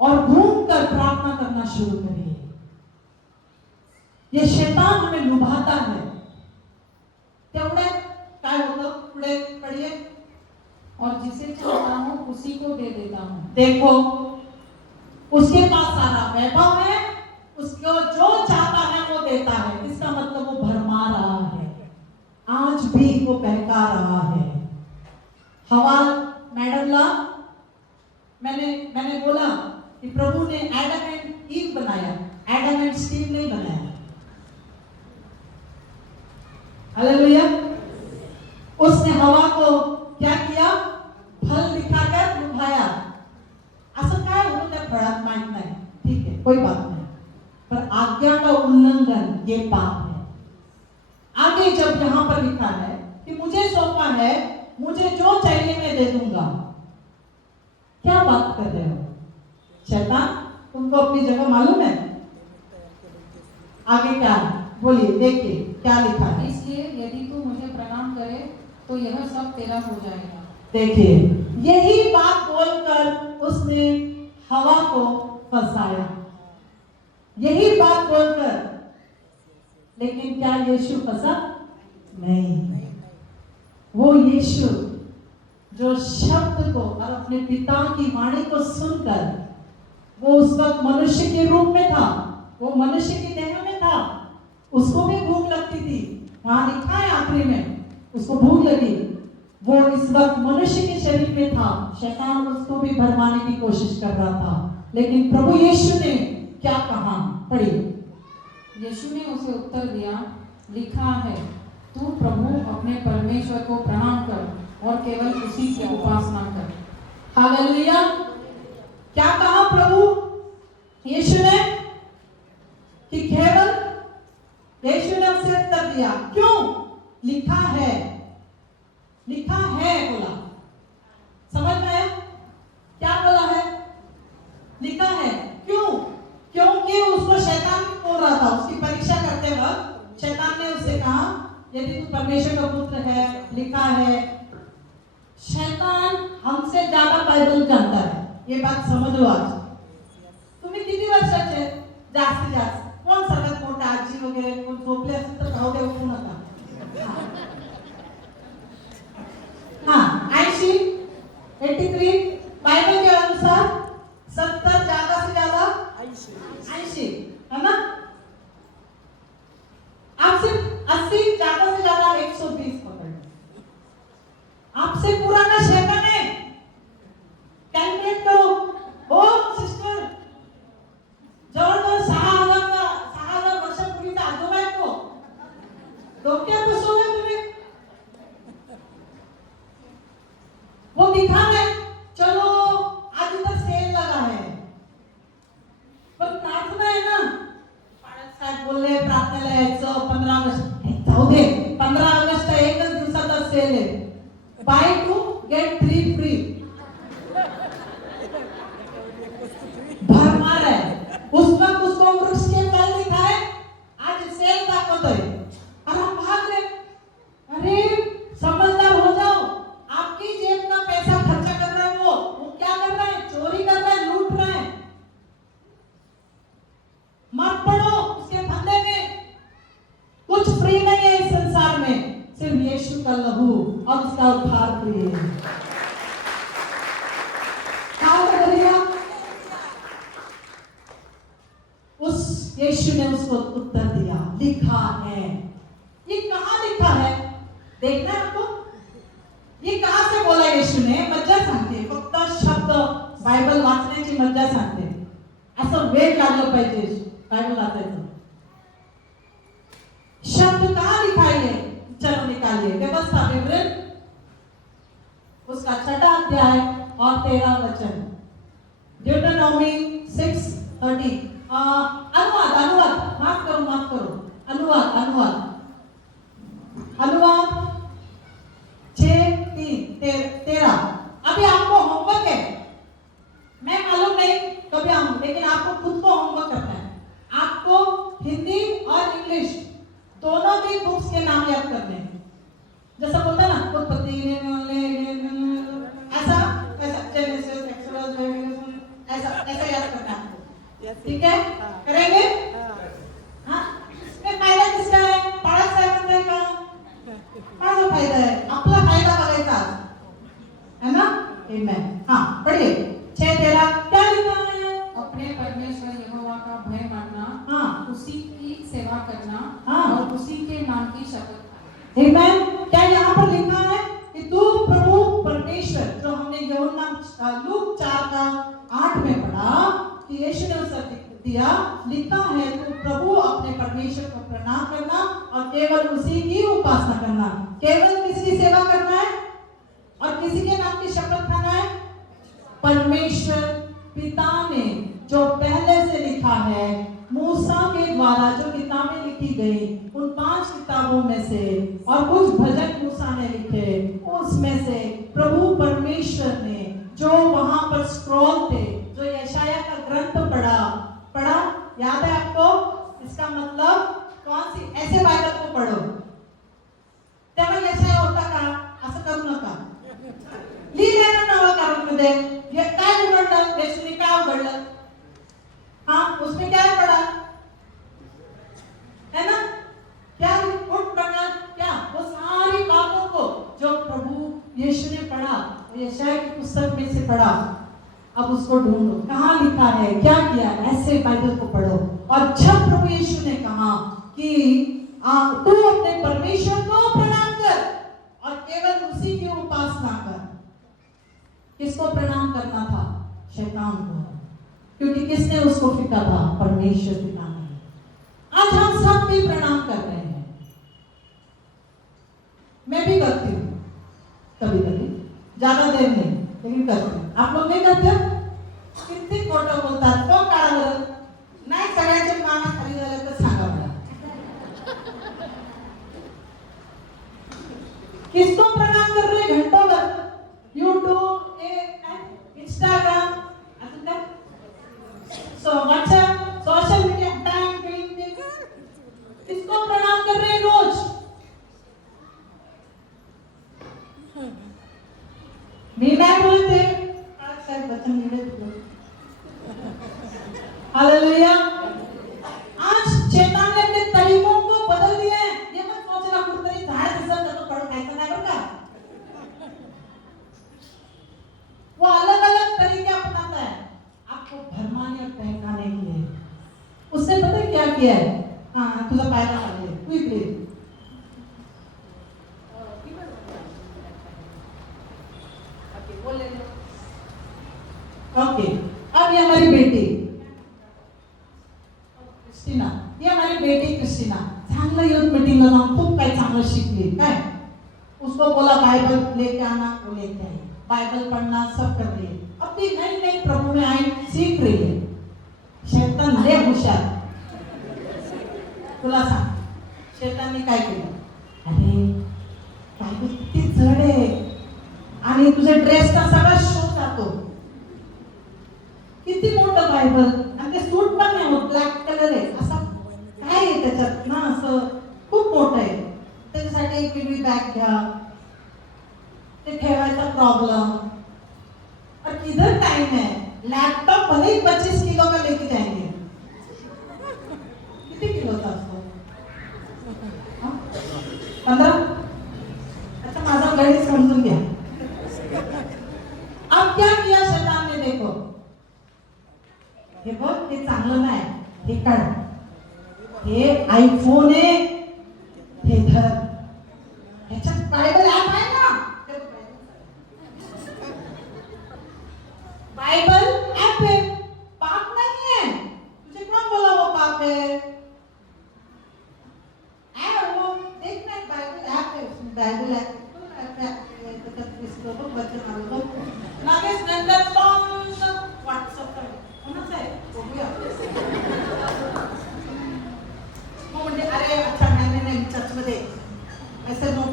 और घूमकर प्रार्थना करना शुरू करिए। ये शैतान हमें लुभाता है। तेवढे काय होतं? पुढे पढ़िए। और जिसे चाहता हूँ उसी को दे देता हूँ। देखो उसके पास सारा वैभव है, उसको जो चाहता है वो देता है। इसका मतलब वो भरमा रहा है, आज भी वो बहका रहा है। हवा मैडमला मैंने बोला कि प्रभु ने एडम एंड ईव बनाया, एडम एंड स्टीव नहीं बनाया। हालेलुया। उसने हवा को क्या किया? फल दिखाकर लुभाया। असं काय होतं त्या फळात माहित नाही, ठीक है कोई बात नहीं, पर आज्ञा का उल्लंघन ये पाप है। आगे जब यहां पर लिखा है कि मुझे सौंपा है, मुझे जो चाहिए मैं दे दूंगा, क्या बात कर रहे हो शैतान? तुमको अपनी जगह मालूम है? आगे क्या है बोलिए, देखिए क्या लिखा है। इसलिए यदि तू मुझे प्रणाम करे तो यह सब तेरा हो जाएगा। देखिए यही बात बोलकर उसने हवा को फंसाया, यही बात बोलकर। लेकिन क्या यीशु फंसा? नहीं। वो यीशु जो शब्द को और अपने पिता की वाणी को सुनकर, वो उस वक्त मनुष्य के रूप में था, वो मनुष्य की देह में था, उसको भी भूख लगती थी। वहां लिखा है आखिरी में उसको भूख लगी। वो इस वक्त मनुष्य के शरीर में था, शैतान उसको भी भरमाने की कोशिश कर रहा था। लेकिन प्रभु यीशु ने क्या कहा? पढ़िए। यीशु ने उसे उत्तर दिया, लिखा है तू प्रभु अपने परमेश्वर को प्रणाम कर और केवल उसी की उपासना कर। हालेलुया। क्या कहा प्रभु यीशु ने? कि केवल, यीशु ने उसे उत्तर दिया, क्यों? लिखा है, लिखा है बोला। समझ में आया? क्या बोला है? लिखा है। क्यों? क्योंकि उसको शैतान बोल रहा था। उसकी परीक्षा करते वक्त शैतान ने उससे कहा यदि तू परमेश्वर का पुत्र है, लिखा है। शैतान हमसे ज्यादा बाइबल जानता है, ये बात समझ लो। आज तुम्ही किती वर्षाचे? जास्तीत जास्त कोण सगळ्यात मोठा? आजी वगैरे कोण झोपले असेल तर राहू दे, उठू नका। हाँ 80, 83 बाइबल के अनुसार 70 ज्यादा से ज्यादा 80 है ना। आप सिर्फ 80 ज्यादा से ज्यादा 120 पकड़। आपसे पुराना शैतान है, कैलकुलेट करो। हो सिस्टर, जवळजवळ 6,000 वर्षापूर्वीचा आजोबा आहे तो। डोक्यात बसवलंय तुम्ही। वो दिखा है, चलो आज इधर सेल लगा है, पण प्रार्थना है ना। पाळत साहेब बोलले प्रार्थनेला यायचं 15 ऑगस्ट। जाऊ दे, 15 ऑगस्ट एकच दिवसाचा सेल आहे, बाय 2 गेट 3 फ्री। भरमार है। उस वक्त उसको वृक्ष के फल दिखाए, आज सेल दाखवतोय और हम भाग रहे। अरे समझदार हो जाओ। आपकी जेब का पैसा खर्चा कर रहा है, वो क्या कर रहा है? चोरी कर रहा है, लूट रहा है। मत पड़ो उसके फंदे में। कुछ फ्री नहीं है इस संसार में, सिर्फ यीशु का लहू और उसका उद्धार प्रिय है। हालेलुया। उस यीशु ने उसको उत्तर दिया, लिखा है। ये कहाँ लिखा है? देखना है आपको। ही कहा से बोला येशूने? मज्जा सांगते, फक्त शब्द बायबल वाचण्याची मज्जा सांगते. असं वेळ लागलं पाहिजे बायबल वाचायचं. शब्द कहाँ लिखाई है? चलो निकालिए. व्यवस्था विवरण उसका 6वां अध्याय और 13वां वचन. ड्यूटरनॉमी 6:30. अनुवाद माफ करो अनुवाद 6:13. अभी आपको होमवर्क है, मैं मालूम नहीं कभी आऊं, लेकिन आपको खुद को होमवर्क करना है. आपको हिंदी और इंग्लिश दोनों भी बुक्स के नाम याद करने हैं. जैसा बोलता ना उत्पत्ति, ऐसा जेनेसिस, एक्सोडस, रेवलेशन, ऐसा याद करना है आपको. ठीक है, करेंगे? हाँ, इसमें फायदा किसका है? बाळासाहेब का. माझा फायदा है, आपला फायदा बघायचा है ना. आमेन. हाँ, पढ़िए 6:13. क्या लिखा है? अपने परमेश्वर यहोवा का भय मानना, हाँ, उसी की सेवा करना, हाँ, और उसी के नाम की शपथ खाना. आमेन. क्या यहाँ पर लिखा है कि तू प्रभु परमेश्वर, जो हमने यूहन्ना लूक 4:8 में पढ़ा कि यीशु ने उत्तर दिया, लिखा है तू प्रभु अपने परमेश्वर को प्रणाम करना और केवल उसी की उपासना करना. केवल किसकी सेवा करना है और किसी के नाम की शपथ खाना है? परमेश्वर पिता ने जो पहले से लिखा है मूसा के द्वारा, जो किताबें लिखी गई उन 5 किताबों में से, और कुछ भजन मूसा ने लिखे उसमें से प्रभु परमेश्वर ने जो वहां पर स्क्रॉल थे, जो यशाया का ग्रंथ पढ़ा याद है आपको? इसका मतलब कौन सी? ऐसे बाइबल को पढ़ो. तेव्हा यशाया होता का? असं करू नका. लिहिलेलं नवं करारामध्ये काय उघडलं? येशूने काय उघडलं? हाँ, उसमें क्या पढ़ा है ना? क्या रिपोर्ट पढ़ा? क्या वो सारी बातों को जो प्रभु यीशु ने पढ़ा, यशाया की पुस्तक में से पढ़ा. अब उसको ढूंढो, कहाँ लिखा है, क्या किया. ऐसे बाइबल को पढ़ो. और जब प्रभु यीशु ने कहा कि तू अपने परमेश्वर को प्रणाम कर और केवल उसी की उपासना कर. किसको प्रणाम करना था? शैतान को. क्योंकि किसने उसको फीका था? परमेश्वर पिता ने. आज हम सब भी प्रणाम कर रहे हैं. मैं भी करती हूँ कभी कभी, ज्यादा देर नहीं, लेकिन करती हूँ. आप लोग नहीं करते? किती खोटं बोलतात. कोण काढावं? नाही, सगळ्यांचे माना खाली झाले तर सांगा मला. किसको प्रणाम कर रहे? घंटों भर YouTube, Instagram, WhatsApp, social media, time wasting. किसको प्रणाम कर रहे रोज? मी नाही बोलते, साहेब वचन मिळेल. हालेलुया. आज शैतान ने अपने तरीकों को बदल दिया है. ये मत सोचना कुठतरी झाड दिसत तो फळ खायचं नाही बरं का. वो अलग अलग तरीके अपनाता है आपको भरमाने और बहकाने के लिए. उसने पता है क्या किया है? हाँ, तुझा फायदा पाहिजे, तू इकडे. ओके, अब ये हमारी बेटी क्रिस्टीना, ये हमारी बेटी क्रिस्टीना चांगलं यूथ मीटिंगला जाऊन खूप काही चांगलं शिकली. काय उसको बोला बाइबल लेके आना, वो लेके आई. बाइबल पढ़ना सब कर रही है. अब भी नई नई प्रभु में आई, सीख रही है. शैतान लय हुशार. तुला सांग, शैतानने काय केलं? अरे बाइबल किती जड आहे आणि तुझ्या ड्रेसचा सगळा शो जातो. किती मोठं बायबल, आणि ते सूट पण नाही होत, ब्लॅक कलर आहे. असं काय आहे त्याच्यात ना, असं खूप मोठं आहे. त्याच्यासाठी एक वेगळी बॅग घ्या, ते ठेवायचा प्रॉब्लम. और किधर टाइम है? लैपटॉप भले ही 25 किलो का लेके जाएंगे. कितने किलो था उसको? 15. अच्छा, माझा गणित समजून घ्या. अब क्या किया शैतान ने? देखो, हे बघ, हे चांगलं नाही, हे काढ. हे आईफोन आहे, हे धर. ह्याच्यात बायबल ऍप आहे ना,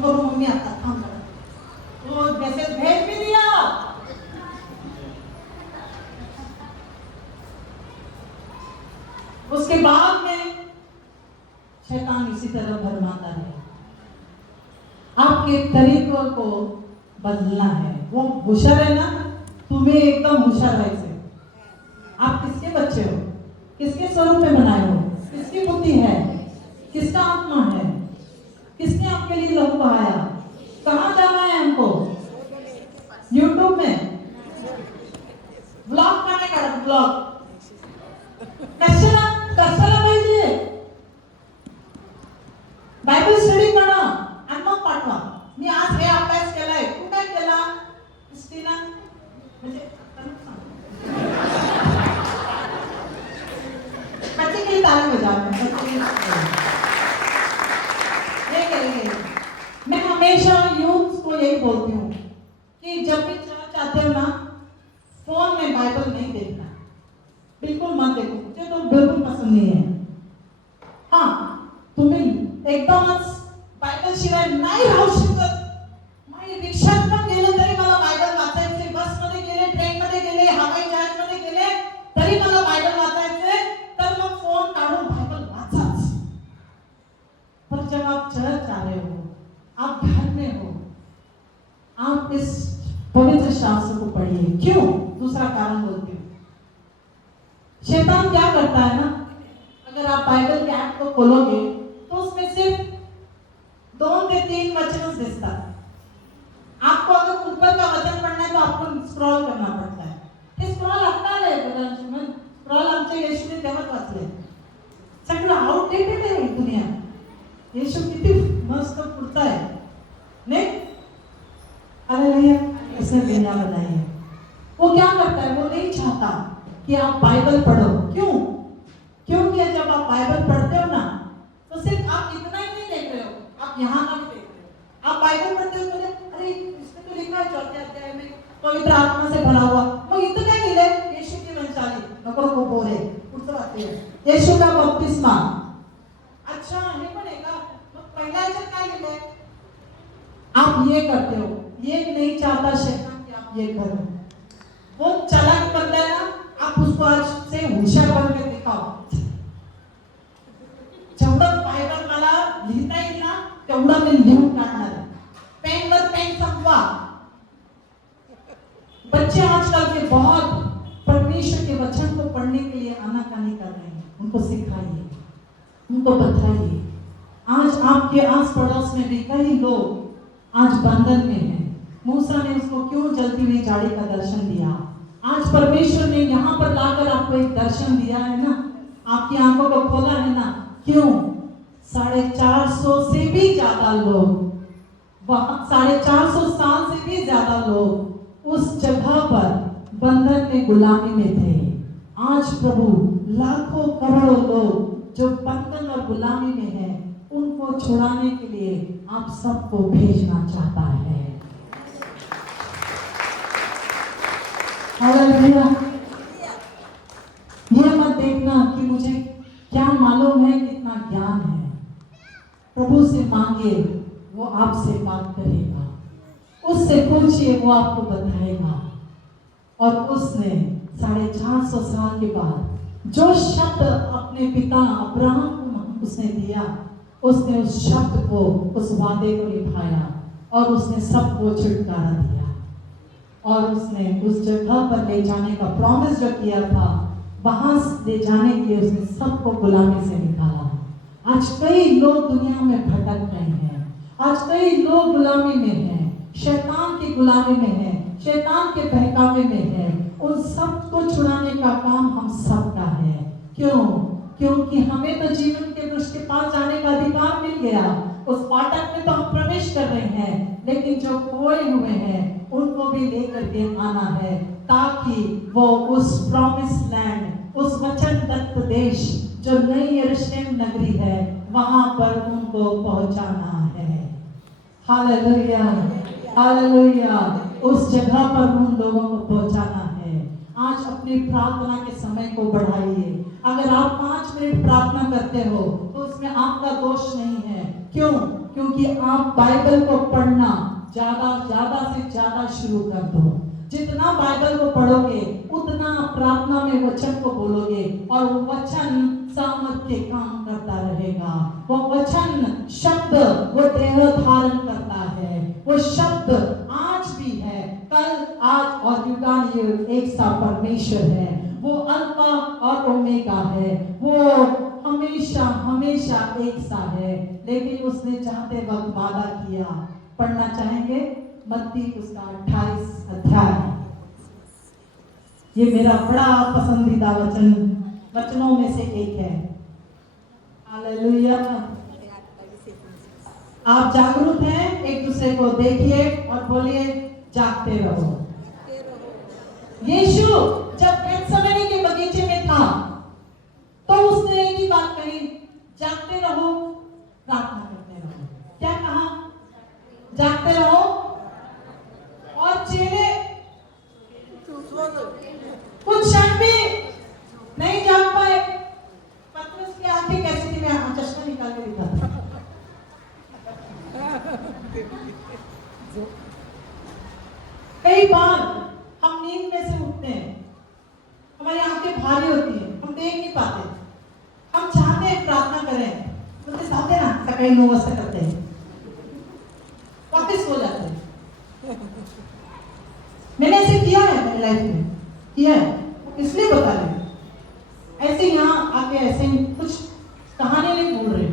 करो मम्मी आता काम करो। तो मैसेज भेज भी दिया। उसके बाद में शैतान इसी तरह भरमाता है। आपके तरीकों को बदलना है। वो होशियार है ना, तुम्हें एकदम होशियार है। आप किसके बच्चे हो? किसके स्वरूप में बनाए हो? किसकी बुद्धि है? किसका आत्मा है? किसने आपके लिए लहू बहाया? कहाँ जाना है हमको? यूट्यूब में ब्लॉग करने का, ब्लॉग कशाला पाहिजे? बायबल स्टडी करा आणि मग पाठवा। मी आज हे अभ्यास केलाय, तू काय केला क्रिस्टीना? म्हणजे बच्चे के लिए ताली बजाओ। ये करेंगे। मैं हमेशा यूथ को यही बोलती हूँ कि जब भी चर्च आते हो ना, फोन में बाइबल नहीं देखना, बिल्कुल मत देखो। मुझे तो बिल्कुल पसंद नहीं है। हाँ, तुम्ही एकदमच बायबल शिवाय नाही राहू शकत। मी रिक्षात पण गेले तरी मला बायबल वाचायचे, बसमध्ये गेले, ट्रेनमध्ये गेले, हवाई जहाजमध्ये गेले तरी मला बायबल वाचायचे, तर मग फोन काढून बायबल वाचाच। पर जब आप चर्च आ रहे हो, आप घर में हो, आप इस पवित्र शास्त्र को पढ़िए। क्यों? दूसरा कारण बोलती हूँ। शैतान क्या करता है ना, अगर आप बाइबल के ऐप को खोलोगे तो उसमें सिर्फ 2 से 3 वचन दिसतात। आपको अगर ऊपर का वचन पढ़ना है तो आपको स्क्रॉल करना पड़ता है। हे स्क्रॉल असणार आहे बघा, स्क्रॉल आमच्या येशूने तेव्हाच वाचले। सगळं आउटडेटेड आहे दुनिया। येशू किती मस्त पुरता है, नहीं? हालेलुया। उसने दुनिया बनाई है। वो क्या करता है? वो नहीं चाहता कि आप बाइबल पढ़ो। क्यों? क्योंकि जब आप बाइबल पढ़ते हो ना, तो सिर्फ आप इतना ही नहीं देख रहे हो, आप यहाँ का भी देख रहे हो। आप बाइबल पढ़ते हो तो अरे इसमें तो लिखा है 4थे अध्याय में पवित्र आत्मा से भरा हुआ, मग इथं काय लिहिलंय? येशू की वंशाली नको नको बोरे, पुढचं वाक्य आहे येशू का बपतिस्मा। अच्छा, हे पण आहे का? मग पहिल्या ह्याच्यात काय लिहिलंय? आप ये करते हो। ये नहीं चाहता शैतान कि आप ये करो। वो चालाक बनता है ना, आप उसको आज से होशियार बन के दिखाओ। जेवढं बायबल मला लिहिता येईल ना, तेवढं मी लिहून काढणार आहे। पेनवर पेन संपवा। बच्चे आजकल के बहुत परमेश्वर के वचन को पढ़ने के लिए आनाकानी कर रहे हैं। उनको सिखाइए, उनको बताइए। आज आपके आस पड़ोस में भी कई लोग आज बंधन में हैं। मूसा ने उसको क्यों जलती हुई झाड़ी का दर्शन दिया? आज परमेश्वर ने यहाँ पर लाकर आपको एक दर्शन दिया है ना, आपकी आंखों को खोला है ना। क्यों? 450 से भी ज्यादा लोग, 450 साल से भी ज्यादा लोग उस जगह पर बंधन में गुलामी में थे। आज प्रभु लाखों करोड़ों लोग जो बंधन और गुलामी में हैं, उनको छुड़ाने के लिए आप सबको भेजना चाहता है। हालेलुया। ये मत देखना कि मुझे क्या मालूम है, कितना ज्ञान है। प्रभु से मांगे, वो आपसे बात करेगा। उससे पूछिए, वो आपको बताएगा। और उसने 450 साल के बाद जो शब्द अपने पिता अब्राहम को उसने दिया, उसने उस शब्द को, उस वादे को निभाया और उसने सबको छुटकारा दिया। और उसने उस जगह पर ले जाने का प्रॉमिस जो किया था, वहां ले जाने के लिए उसने सबको गुलामी से निकाला। आज कई लोग दुनिया में भटक रहे हैं। आज कई लोग गुलामी में हैं, शैतान की गुलामी में हैं, शैतान के बहकावे में हैं। उन सबको छुड़ाने का काम हम सबका है। क्यों? क्योंकि हमें तो जीवन के वृक्ष के पास जाने का अधिकार मिल गया। उस फाटक में तो हम प्रवेश कर रहे हैं, लेकिन जो खोए हुए हैं उनको भी लेकर के आना है, ताकि वो उस प्रॉमिस लैंड, उस वचनदत्त देश जो नई यरूशलेम नगरी है, वहां पर उनको पहुंचाना है। Hallelujah, hallelujah. उस जगह पर उन लोगों को पहुंचाना है। आज अपनी प्रार्थना के समय को बढ़ाइए। अगर आप 5 मिनट प्रार्थना करते हो तो उसमें आपका दोष नहीं है। क्यों? क्योंकि आप बाइबल को पढ़ना ज्यादा से ज्यादा शुरू कर दो। जितना बाइबल को पढ़ोगे उतना प्रार्थना में वचन को बोलोगे और वो वचन सामर्थ्य काम करता रहेगा। वो वचन शब्द वो देह धारण करता है। वो शब्द आज भी है, कल, आज और युगानुयुग एक सा परमेश्वर है। वो अल्फा और ओमेगा है। वो हमेशा हमेशा एक सा है। लेकिन उसने चाहते वक्त वादा किया। पढ़ना चाहेंगे मत्ती उसका 28 अध्याय। ये मेरा बड़ा पसंदीदा वचनों में से एक है। हालेलुया। आप जागरूक हैं, एक दूसरे को देखिए और बोलिए जागते रहो। यीशु जब गेत्सेमनी के बगीचे में था तो उसने एक ही बात कही, जागते रहो, प्रार्थना करते रहो। क्या कहा? जागते रहो। और चेले कुछ क्षण भी नहीं जाग पाए। पतरस की आंखें कैसी थी? मैं चश्मा निकाल के दिखाता। कई बार हम नींद में से उठते हैं, हमारी आंखें भारी होती हैं, हम देख नहीं पाते। हम चाहते हैं प्रार्थना करें, बोलते जाते ना सकाळी 9 वाजता करते हैं, वापस सो जाते हैं। मैंने ऐसे किया है मेरी लाइफ में, किया है, इसलिए बता रहे। ऐसे यहाँ आके ऐसे कुछ कहानी नहीं बोल रही,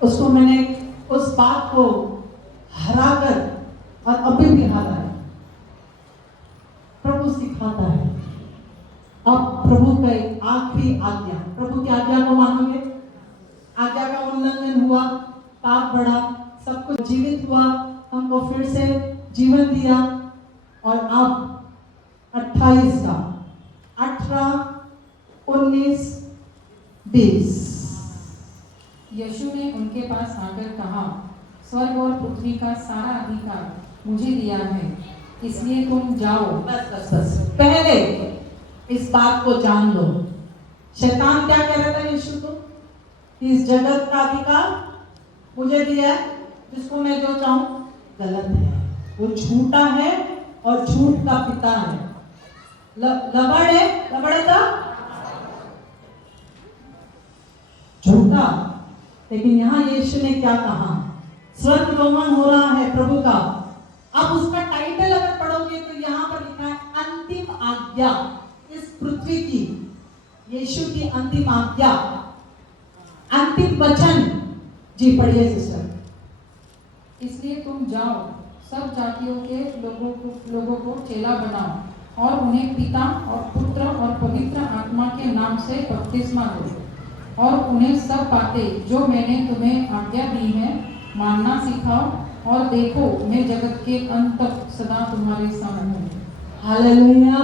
उसको मैंने उस बात को हराकर और अभी भी हारा है। प्रभु सिखाता है। अब प्रभु का एक आखिरी आज्ञा, प्रभु की आज्ञा को मानोगे? आज्ञा का उल्लंघन हुआ, पाप बढ़ा, सब कुछ जीवित हुआ, हमको फिर से जीवन दिया। और अब 28 का 18, 19, 20 यीशु ने उनके पास आकर कहा, स्वर्ग और पृथ्वी का सारा अधिकार मुझे दिया है, इसलिए तुम जाओ। बस पहले इस बात को जान लो। शैतान क्या कह रहा था यीशु को? इस जगत का अधिकार मुझे दिया है, जिसको मैं जो चाहूं। गलत है, वो झूठा है और झूठ का पिता है। लबड़ है, लबड़ था झूठा। लेकिन यहाँ यीशु ने क्या कहा? स्वर्ग रोमन हो रहा है प्रभु का। अब उसका टाइटल अगर पढ़ोगे तो यहाँ पर लिखा है अंतिम आज्ञा इस पृथ्वी की। यीशु की अंतिम आज्ञा, अंतिम वचन। जी पढ़िए सिस्टर। इसलिए तुम जाओ, सब जातियों के लोगों को चेला बनाओ और उन्हें पिता और पुत्र और पवित्र आत्मा के नाम से बपतिस्मा दो और उन्हें सब बातें जो मैंने तुम्हें आज्ञा दी है मानना सिखाओ। और देखो मैं जगत के अंत तक सदा तुम्हारे संग हूँ। हालेलुया।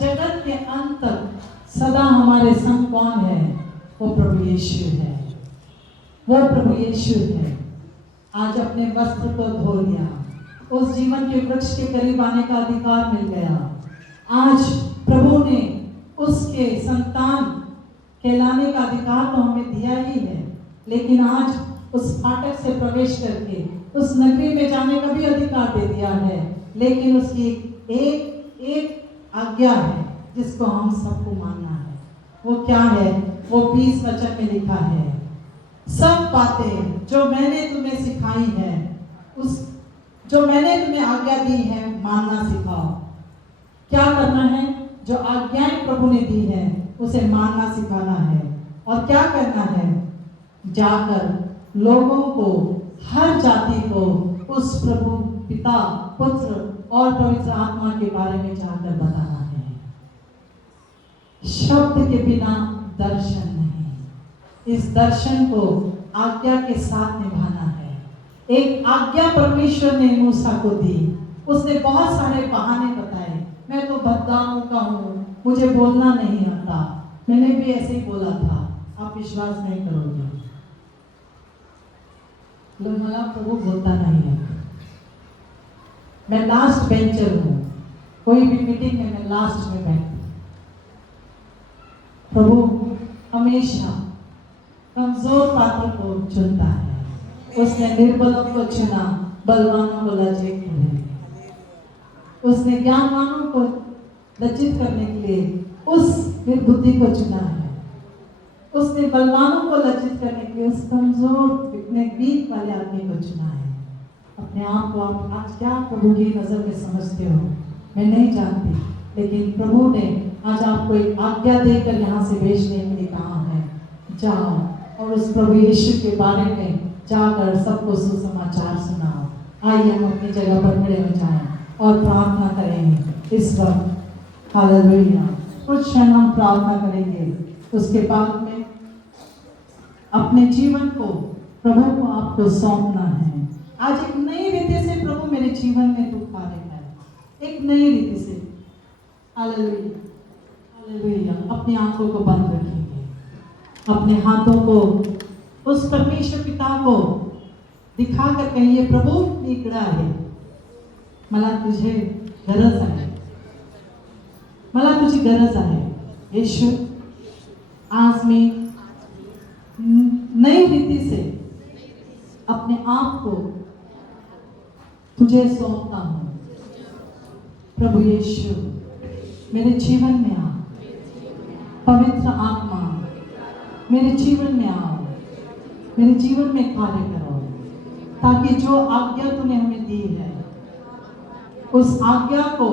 जगत के अंत तक सदा हमारे संग कौन है? वो प्रभु यीशु है। वो प्रभु यीशु है। आज अपने वस्त्र को धो लिया, उस जीवन के वृक्ष के करीब आने का अधिकार मिल गया। आज प्रभु ने उसके संतान कहलाने का अधिकार तो हमें दिया ही है, लेकिन आज उस फाटक से प्रवेश करके उस नगरी में जाने का भी अधिकार दे दिया है। लेकिन उसकी एक आज्ञा है जिसको हम सबको मानना है। वो क्या है? वो 20 वचन में लिखा है, सब बातें जो मैंने तुम्हें सिखाई है, जो मैंने तुम्हें आज्ञा दी है मानना सिखाओ। क्या करना है? जो आज्ञाएं प्रभु ने दी है उसे मानना सिखाना है। और क्या करना है? जाकर लोगों को, हर जाति को उस प्रभु पिता, पुत्र और पवित्र आत्मा के बारे में जाकर बताना है। शब्द के बिना दर्शन नहीं। इस दर्शन को आज्ञा के साथ निभाना है। एक आज्ञा परमेश्वर ने मूसा को दी। उसने बहुत सारे बहाने बताए, मैं तो बदकामों का हूँ, मुझे बोलना नहीं आता। मैंने भी ऐसे ही बोला था, आप विश्वास नहीं करोगे। मला प्रभु बोलता नहीं है। मैं लास्ट बेंचर हूँ, कोई भी मीटिंग में मैं लास्ट में बैठती। प्रभु हमेशा कमजोर पात्र को चुनता है। उसने निर्बलों को चुना, बलवानों को लज्जित करने के लिए। उसने ज्ञानवानों को लज्जित करने के लिए उस निर्बुद्धि को चुना है। उसने बलवानों को लज्जित करने के लिए उस कमजोर इतने वीक वाले आदमी को चुना है। अपने आप को आप आज क्या प्रभु की नजर में समझते हो मैं नहीं जानती, लेकिन प्रभु ने आज आपको एक आज्ञा देकर यहाँ से भेजने के लिए कहा है, जाओ और उस प्रभु यीशु के बारे में जाकर सबको सुसमाचार सुनाओ। आइए हम अपनी जगह पर खड़े हो जाएं और प्रार्थना करेंगे इस वक्त। हालेलुया। कुछ क्षण हम प्रार्थना करेंगे, उसके बाद में अपने जीवन को प्रभु को आपको सौंपना है। आज एक नई रीति से प्रभु मेरे जीवन में तू कार्य कर, एक नई रीति से। Hallelujah hallelujah. अपनी आंखों को बंद रखेंगे, अपने हाथों को उस परमेश्वर पिता को दिखाकर कहिए, प्रभु निकड़ा है, मला तुझे गरज आहे, मला तुझी गरज आहे। यीशु आज मैं नई रीति से अपने आप को तुझे सौंपता हूँ। प्रभु यीशु मेरे जीवन में आ, पवित्र आत्मा मेरे जीवन में आओ, मेरे जीवन में कार्य करो, ताकि जो आज्ञा तूने हमें दी है उस आज्ञा को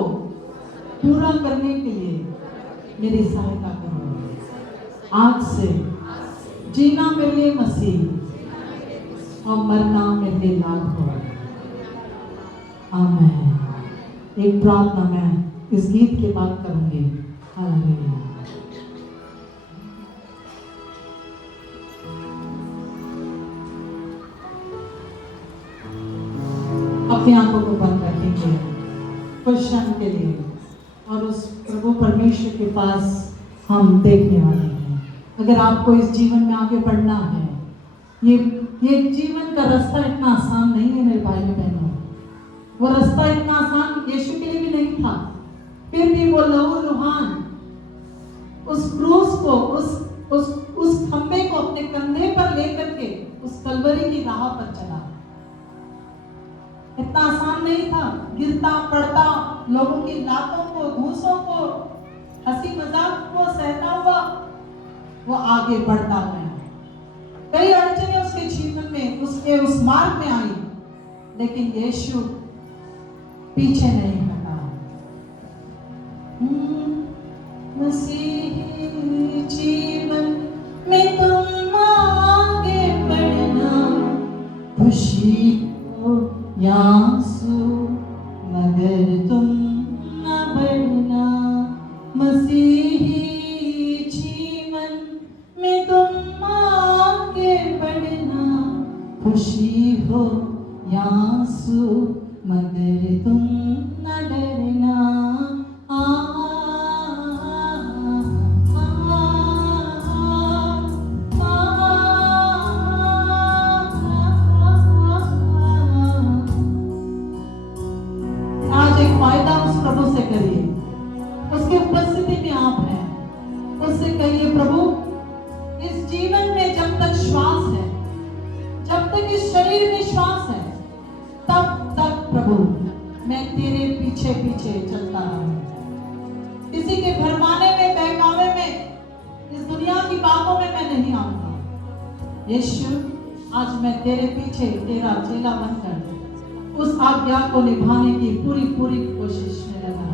पूरा करने के लिए मेरी सहायता करो। आज से जीना मेरे लिए मसीह और मरना मेरे लिए लाभ हो। आमीन। एक प्रार्थना मैं इस गीत के बाद करूंगी। हालेलुया। अपनी आंखों को बंद रखेंगे कुछ क्षण के लिए और उस प्रभु परमेश्वर के पास हम देखने वाले हैं। अगर आपको इस जीवन में आगे बढ़ना है, ये जीवन का रास्ता इतना आसान नहीं है मेरे भाइयों बहनों। वो रास्ता इतना आसान यीशु के लिए भी नहीं था, फिर भी वो लहू लुहान उस क्रूस को उस खंबे को अपने कंधे पर लेकर के उस कलवरी की राह पर चला। इतना आसान नहीं था, गिरता पड़ता, लोगों की लातों को, घूसों को, हंसी मजाक को सहता हुआ वो आगे बढ़ता है। कई अड़चनें उसके जीवन में, उसके उस मार्ग में आई, लेकिन यीशु पीछे नहीं हटा। मसीही जीवन में तुम आगे बढ़ना, खुशी हो या आंसू मगर तुम न बढ़ना। मसीही जीवन में तुम आगे बढ़ना, खुशी हो या आंसू मगर तुम न डरना। आज एक वायदा उस प्रभु से करिए, उसकी उपस्थिति में आप हैं, उससे कहिए, प्रभु इस जीवन में जब तक श्वास है, जब तक इस शरीर में श्वास है, तब तक प्रभु मैं तेरे पीछे पीछे चलता रहूं। किसी के घरवाने में, बहकावे में, इस दुनिया की बातों में मैं नहीं आऊंगा। यीशु आज मैं तेरे पीछे तेरा चेला बनकर उस आज्ञा को निभाने की पूरी कोशिश में लगा हूं।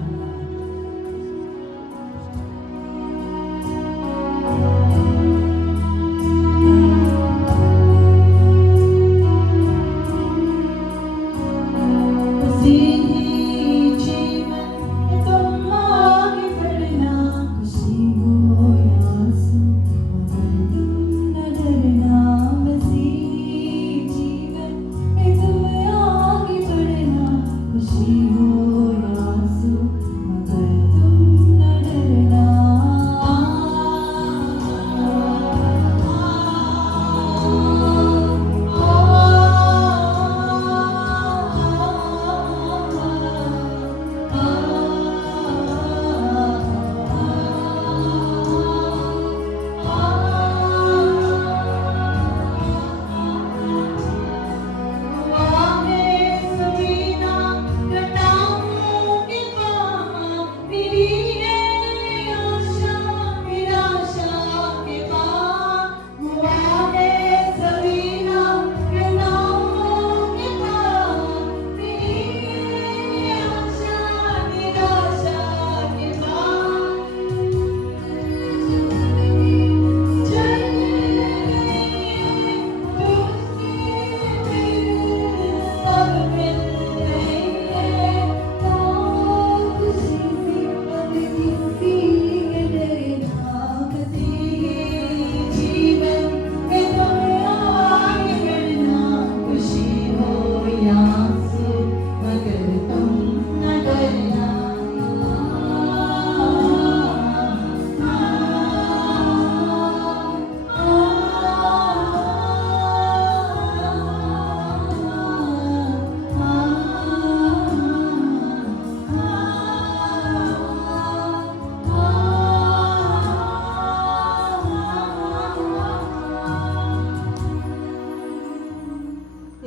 खुशी हो या आंसू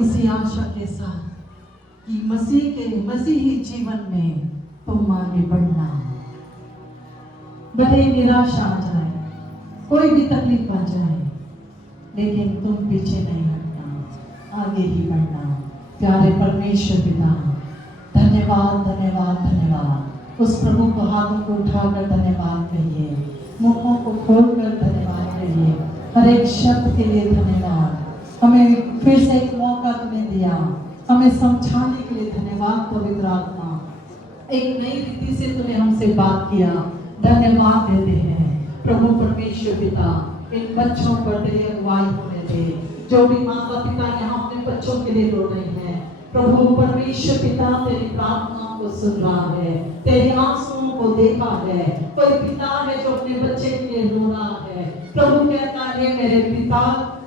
इसी आशा के साथ कि मसीही जीवन में तुम आगे बढ़ना। भले निराशा आ जाए, कोई भी तकलीफ आ जाए, लेकिन तुम पीछे नहीं हटना, आगे ही बढ़ना। प्यारे परमेश्वर पिता, धन्यवाद धन्यवाद धन्यवाद। उस प्रभु को हाथों को उठाकर धन्यवाद कहिए, मुखों को खोलकर धन्यवाद कहिए। हर एक शब्द के लिए धन्यवाद। हमें फिर से एक मौका तुमने दिया, हमें समझाने के लिए धन्यवाद पवित्र आत्मा। एक नई रीति से तुमने हमसे बात किया, धन्यवाद देते हैं प्रभु परमेश्वर पिता। इन बच्चों पर तेरी अगुवाई होने दे। जो भी माता पिता यहाँ अपने बच्चों के लिए रो रहे हैं, प्रभु परमेश्वर पिता तेरी प्रार्थना को सुन रहा है, तेरे आंसुओं को देखा है। कोई पिता है जो अपने बच्चे के लिए रो रहा है, प्रभु कहता है मेरे पिता,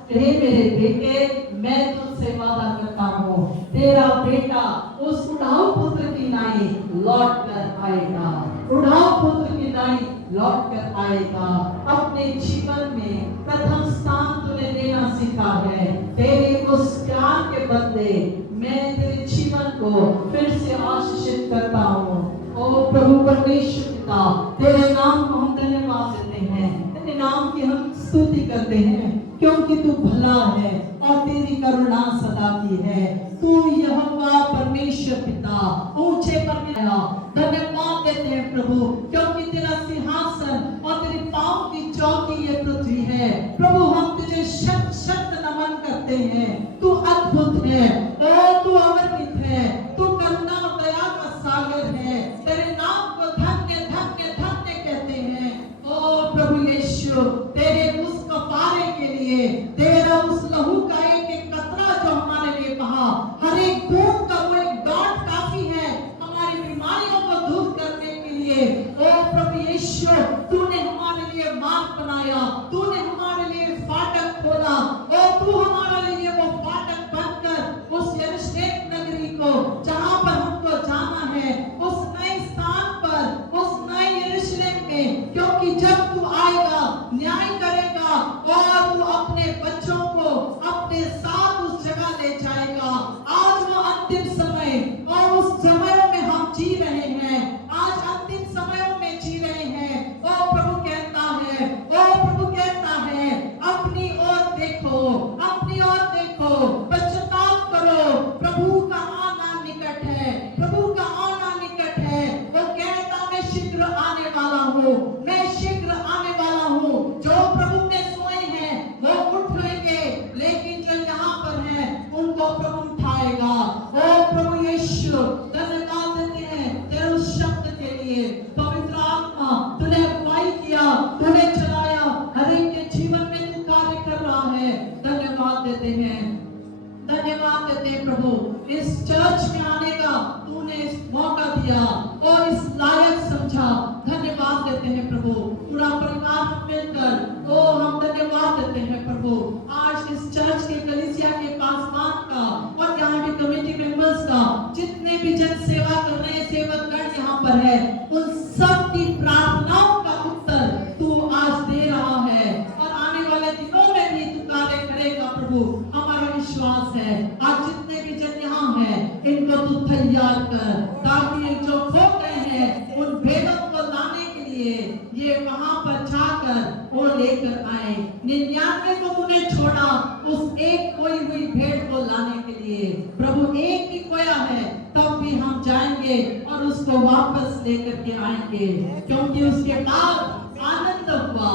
हे मेरे बेटे, मैं तुझसे वादा करता हूँ, तेरा बेटा उस उड़ाऊ पुत्र की नाई लौट कर आएगा। उड़ाऊ पुत्र की नाई लौट कर आएगा। अपने जीवन में प्रथम स्थान तुझे देना सीखा है। तेरे उस प्यार के बदले मैं तेरे जीवन को फिर से आशीषित करता हूँ। ओ प्रभु परमेश्वर पिता, तेरे नाम को हम धन्यवाद देते हैं, तेरे नाम की हम स्तुति करते हैं, क्योंकि तू भला है और तेरी करुणा सदा की है। तू यहोवा परमेश्वर पिता ऊंचे पर आया। धन्यवाद देते हैं प्रभु, क्योंकि तेरा सिंहासन और तेरी पांव की चौकी ये पृथ्वी है। प्रभु हम तुझे शत शत नमन करते हैं। तू अद्भुत है, ओ तू अवर्णित है, तू करुणा और दया का सागर है। तेरे नाम को धन्य धन्य धन्य कहते हैं। ओ प्रभु यीशु, तेरे उस कफारे के लिए, तेरा उस लहू का एक एक कतरा जो हमारे लिए बहा, हर एक बूंद का वो एक डॉट काफी है हमारी बीमारियों को दूर करने के लिए। ओ प्रभु यीशु, तूने हमारे लिए मार्ग बनाया, तूने हमारे लिए फाटक खोला, और तू हमारे लिए वो फाटक बनकर उस यरूशलेम नगरी को, जहां पर हमको जाना है, उस नए स्थान पर, उस नए यरूशलेम में, क्योंकि जब तू आएगा न्याय करेगा और तू अपने बच्चों को अपने साथ उस जगह ले जाएगा। आज वो अंतिम समय और उस समयों में हम जी रहे हैं, आज अंतिम समयों में जी रहे हैं। ओ प्रभु कहता है, ओ प्रभु कहता है, अपनी ओर देखो, अपनी ओर देखो, पश्चाताप करो, प्रभु का आना निकट है, प्रभु का आना निकट है। वो कहता मैं शीघ्र आने वाला हूँ, मैं शीघ्र आने वाला हूँ। जो प्रभु ने सोए हैं वो उठ लेंगे, लेकिन जो यहाँ पर है उनको प्रभु उठाएगा। ओ प्रभु यीशु, धन्यवाद देते हैं तेरे उस शब्द के लिए। पवित्र आत्मा, तूने अगुवाई किया, तूने चलाया, हर एक के जीवन में तू कार्य कर रहा है। धन्यवाद देते हैं, धन्यवाद देते हैं प्रभु। इस चर्च में आने का तूने मौका दिया और इस लायक समझा। धन्यवाद देते हैं प्रभु। पूरा परिवार मिलकर तो हम धन्यवाद देते हैं प्रभु। आज इस चर्च के कलीसिया के पासवान का और यहाँ के कमेटी मेंबर्स का, जितने भी जन सेवा कर रहे हैं, सेवकगण यहाँ पर है, उन सब की प्रार्थनाओं का उत्तर तू आज दे रहा है और आने वाले दिनों में भी तू कार्य करेगा प्रभु, हमारा विश्वास है। आज जितने भी जन यहाँ है, इनको तू तैयार कर, ताकि जो खो गए हैं उन भेदों को लाने के लिए ये वहां पर जाकर वो लेकर आए। 99 को तूने छोड़ा उस एक खोई हुई भेड़ को लाने के लिए। प्रभु एक ही खोया है, तब भी हम जाएंगे और उसको वापस लेकर के आएंगे, क्योंकि उसके बाद आनंद हुआ,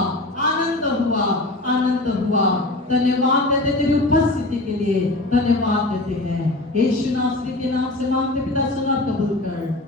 आनंद हुआ, आनंद हुआ। धन्यवाद देते तेरी उपस्थिति के लिए, धन्यवाद देते हैं। यीशु नासरी के नाम से मांगते पिता, सुन और कबूल कर।